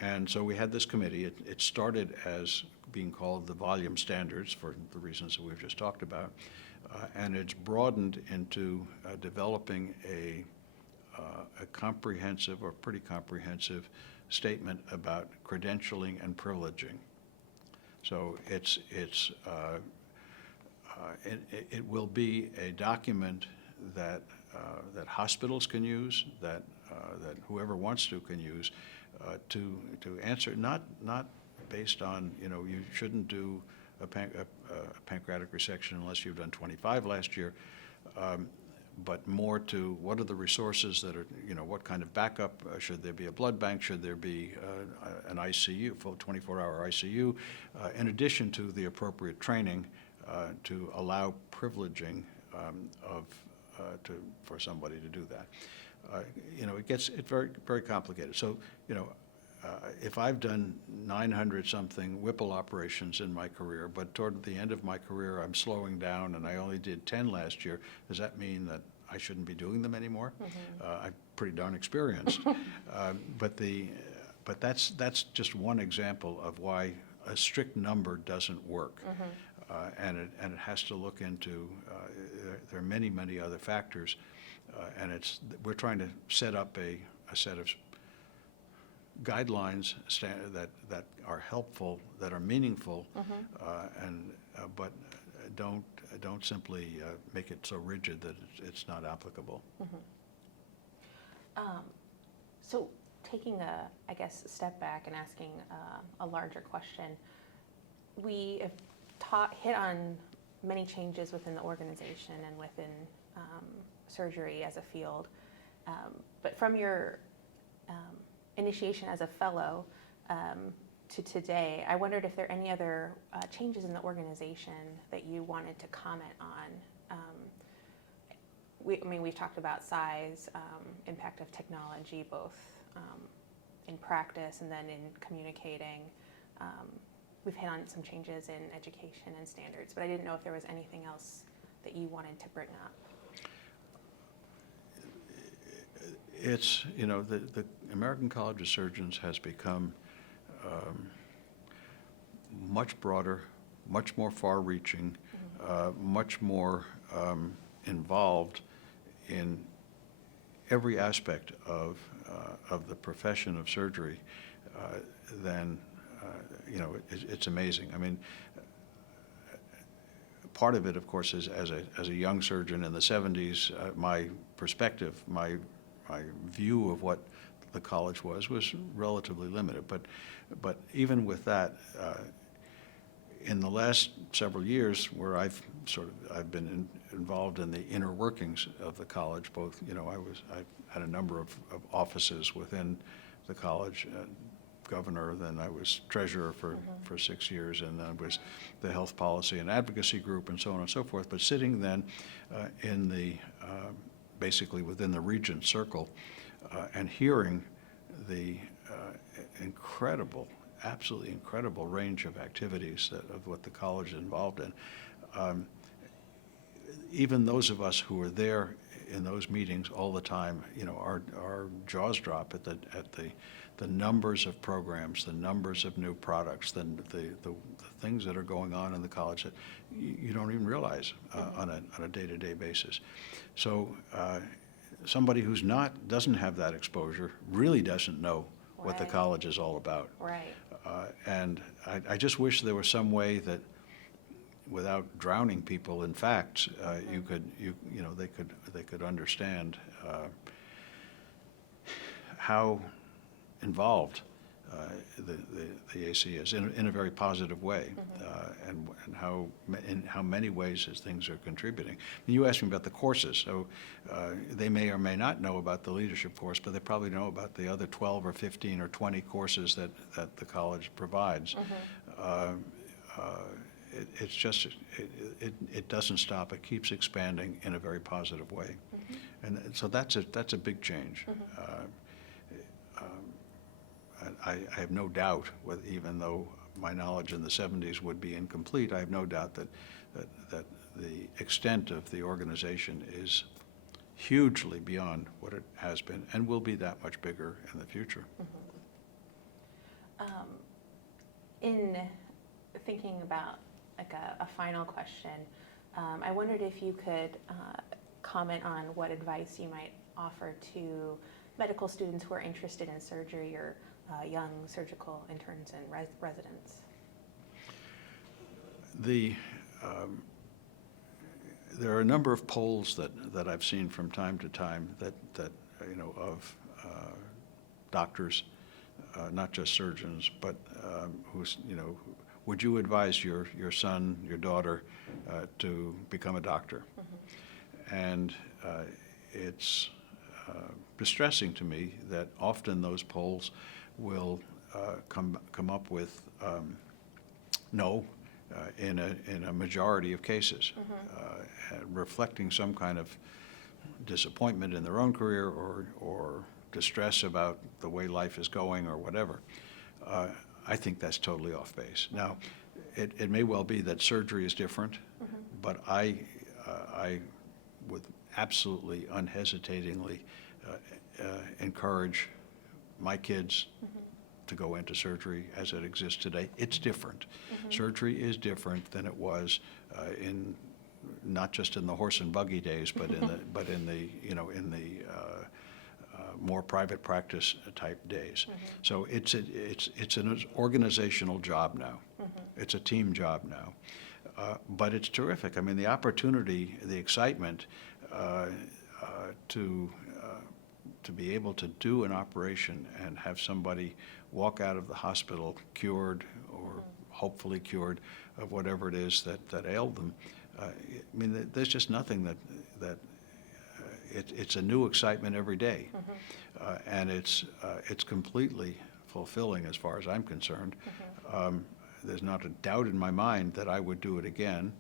And so we had this committee. It started as being called the Volume Standards for the reasons that we've just talked about, and it's broadened into developing a comprehensive or pretty comprehensive statement about credentialing and privileging. So it will be a document that hospitals can use, that whoever wants to can use, to answer, not based on, you shouldn't do a pancreatic resection unless you've done 25 last year, but more to what are the resources that are, what kind of backup, should there be a blood bank, should there be an ICU, full 24-hour ICU, in addition to the appropriate training to allow privileging for somebody to do that. It's very, very complicated. So, if I've done 900-something Whipple operations in my career, but toward the end of my career I'm slowing down and I only did 10 last year, does that mean that I shouldn't be doing them anymore? I'm pretty darn experienced. But that's just one example of why a strict number doesn't work. And it has to look into, there are many, many other factors, and we're trying to set up a set of guidelines that are helpful, that are meaningful, but don't simply make it so rigid that it's not applicable. So taking a step back and asking a larger question, we have hit on many changes within the organization and within surgery as a field, but from your initiation as a fellow to today, I wondered if there are any other changes in the organization that you wanted to comment on. We've talked about size, impact of technology, both in practice and then in communicating. We've hit on some changes in education and standards, but I didn't know if there was anything else that you wanted to bring up. It's, the American College of Surgeons has become much broader, much more far-reaching, much more involved in every aspect of the profession of surgery than, it's amazing. I mean, part of it, of course, is as a young surgeon in the 70s, my perspective, my view of what the college was relatively limited. But even with that, in the last several years, where I've been involved in the inner workings of the college, both, I had a number of offices within the college, governor, then I was treasurer for 6 years, and then I was the health policy and advocacy group, and so on and so forth. But sitting then in the basically within the Regent Circle, and hearing the absolutely incredible range of activities of what the college is involved in. Even those of us who were there in those meetings all the time, you know, our jaws drop at the numbers of programs, the numbers of new products, the things that are going on in the college that you don't even realize on a day-to-day basis. So somebody who's doesn't have that exposure really doesn't know what the college is all about. Right. And I just wish there was some way that, without drowning people in facts, they could understand how involved the AC is in a very positive way, and in how many ways as things are contributing. And you asked me about the courses, so they may or may not know about the leadership course, but they probably know about the other 12 or 15 or 20 courses that the college provides. It's just, it doesn't stop. It keeps expanding in a very positive way. And so that's a big change. I have no doubt, even though my knowledge in the 70s would be incomplete, I have no doubt that the extent of the organization is hugely beyond what it has been and will be that much bigger in the future. In thinking about like a final question, I wondered if you could comment on what advice you might offer to medical students who are interested in surgery or young surgical interns and residents. There are a number of polls that I've seen from time to time that of doctors, not just surgeons, but who's, would you advise your son, your daughter, to become a doctor? And it's distressing to me that often those polls will come up with no in a majority of cases, reflecting some kind of disappointment in their own career or distress about the way life is going or whatever. I think that's totally off base. Now, it may well be that surgery is different, but I would absolutely unhesitatingly encourage my kids to go into surgery as it exists today. It's different. Surgery is different than it was in not just in the horse and buggy days, but in the more private practice type days. So it's an organizational job now. It's a team job now, but it's terrific. I mean, the opportunity, the excitement to be able to do an operation and have somebody walk out of the hospital cured or hopefully cured of whatever it is that ailed them. I mean, there's just nothing that it's a new excitement every day, and it's completely fulfilling as far as I'm concerned. There's not a doubt in my mind that I would do it again.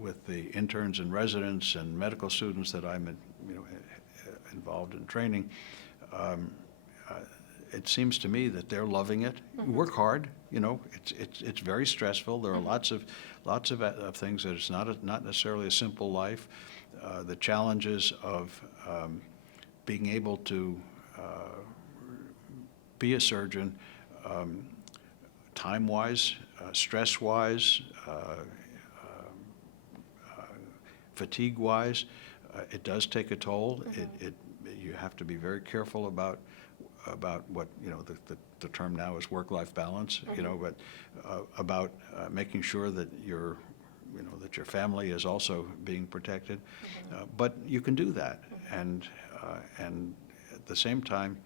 With the interns and residents and medical students that I'm involved in training, it seems to me that they're loving it. Work hard, it's very stressful. There are lots of things that it's not necessarily a simple life. The challenges of being able to be a surgeon, time-wise, stress-wise, fatigue-wise, it does take a toll. You have to be very careful about what the term now is work-life balance. But about making sure that your family is also being protected. But you can do that, and at the same time,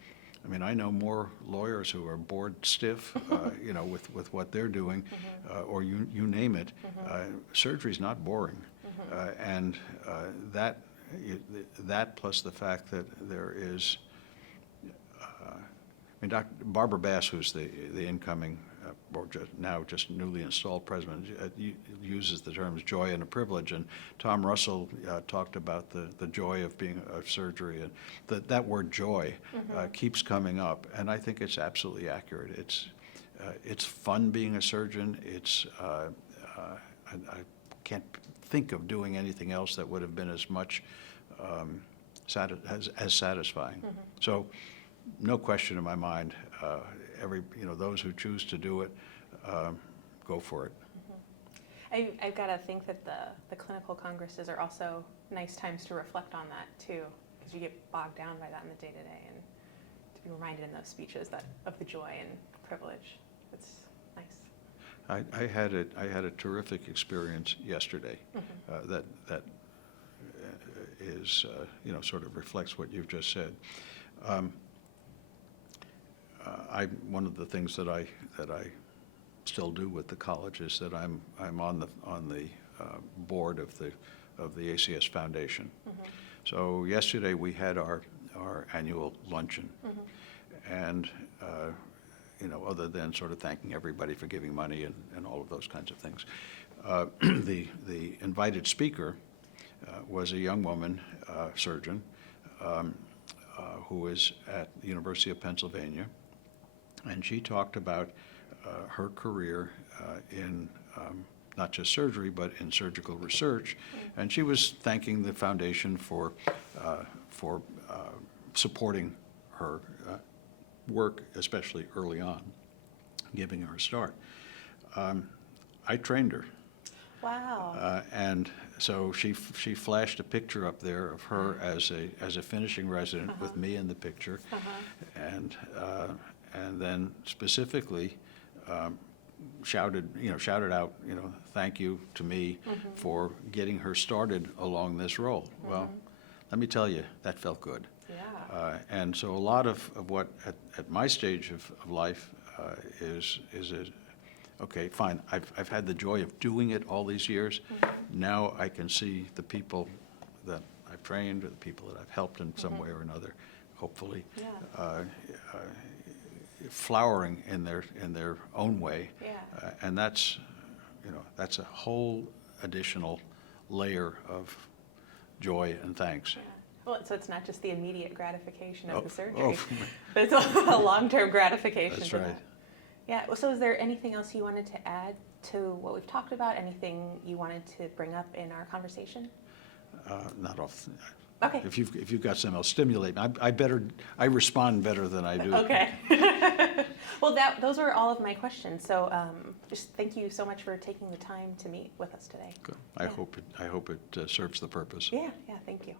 I mean, I know more lawyers who are bored stiff, with what they're doing, or you name it. Surgery's not boring, and that plus the fact that there is. I mean, Dr. Barbara Bass, who's the incoming, or now just newly installed president, uses the terms joy and a privilege, and Tom Russell talked about the joy of being of surgery, and that word joy keeps coming up, and I think it's absolutely accurate. It's fun being a surgeon. I can't think of doing anything else that would have been as much as satisfying. So, no question in my mind. Those who choose to do it, go for it. I've got to think that the clinical congresses are also nice times to reflect on that too, because you get bogged down by that in the day-to-day, and to be reminded in those speeches of the joy and privilege. It's nice. I had a terrific experience yesterday that is sort of reflects what you've just said. One of the things that I still do with the college is that I'm on the board of the ACS Foundation. So yesterday we had our annual luncheon, and other than sort of thanking everybody for giving money and all of those kinds of things, the invited speaker was a young woman, surgeon, who is at the University of Pennsylvania, and she talked about her career in not just surgery, but in surgical research, and she was thanking the foundation for supporting her work, especially early on, giving her a start. I trained her. Wow. And so she flashed a picture up there of her as a finishing resident with me in the picture, and then specifically shouted out, thank you to me for getting her started along this role. Well, let me tell you, that felt good. Yeah. And so a lot of what at my stage of life is okay, fine, I've had the joy of doing it all these years. Now I can see the people that I've trained, or the people that I've helped in some way or another, hopefully, flowering in their own way. Yeah. And that's a whole additional layer of joy and thanks. Yeah. Well, so it's not just the immediate gratification of Oh, the surgery, oh. but it's a long-term gratification. That's to right. that. Yeah. Well, so is there anything else you wanted to add to what we've talked about? Anything you wanted to bring up in our conversation? Not off. Okay. If you've got something else, stimulate me. I respond better than I do. Okay. Well, those are all of my questions. So just thank you so much for taking the time to meet with us today. Good. I hope it serves the purpose. Yeah. Thank you.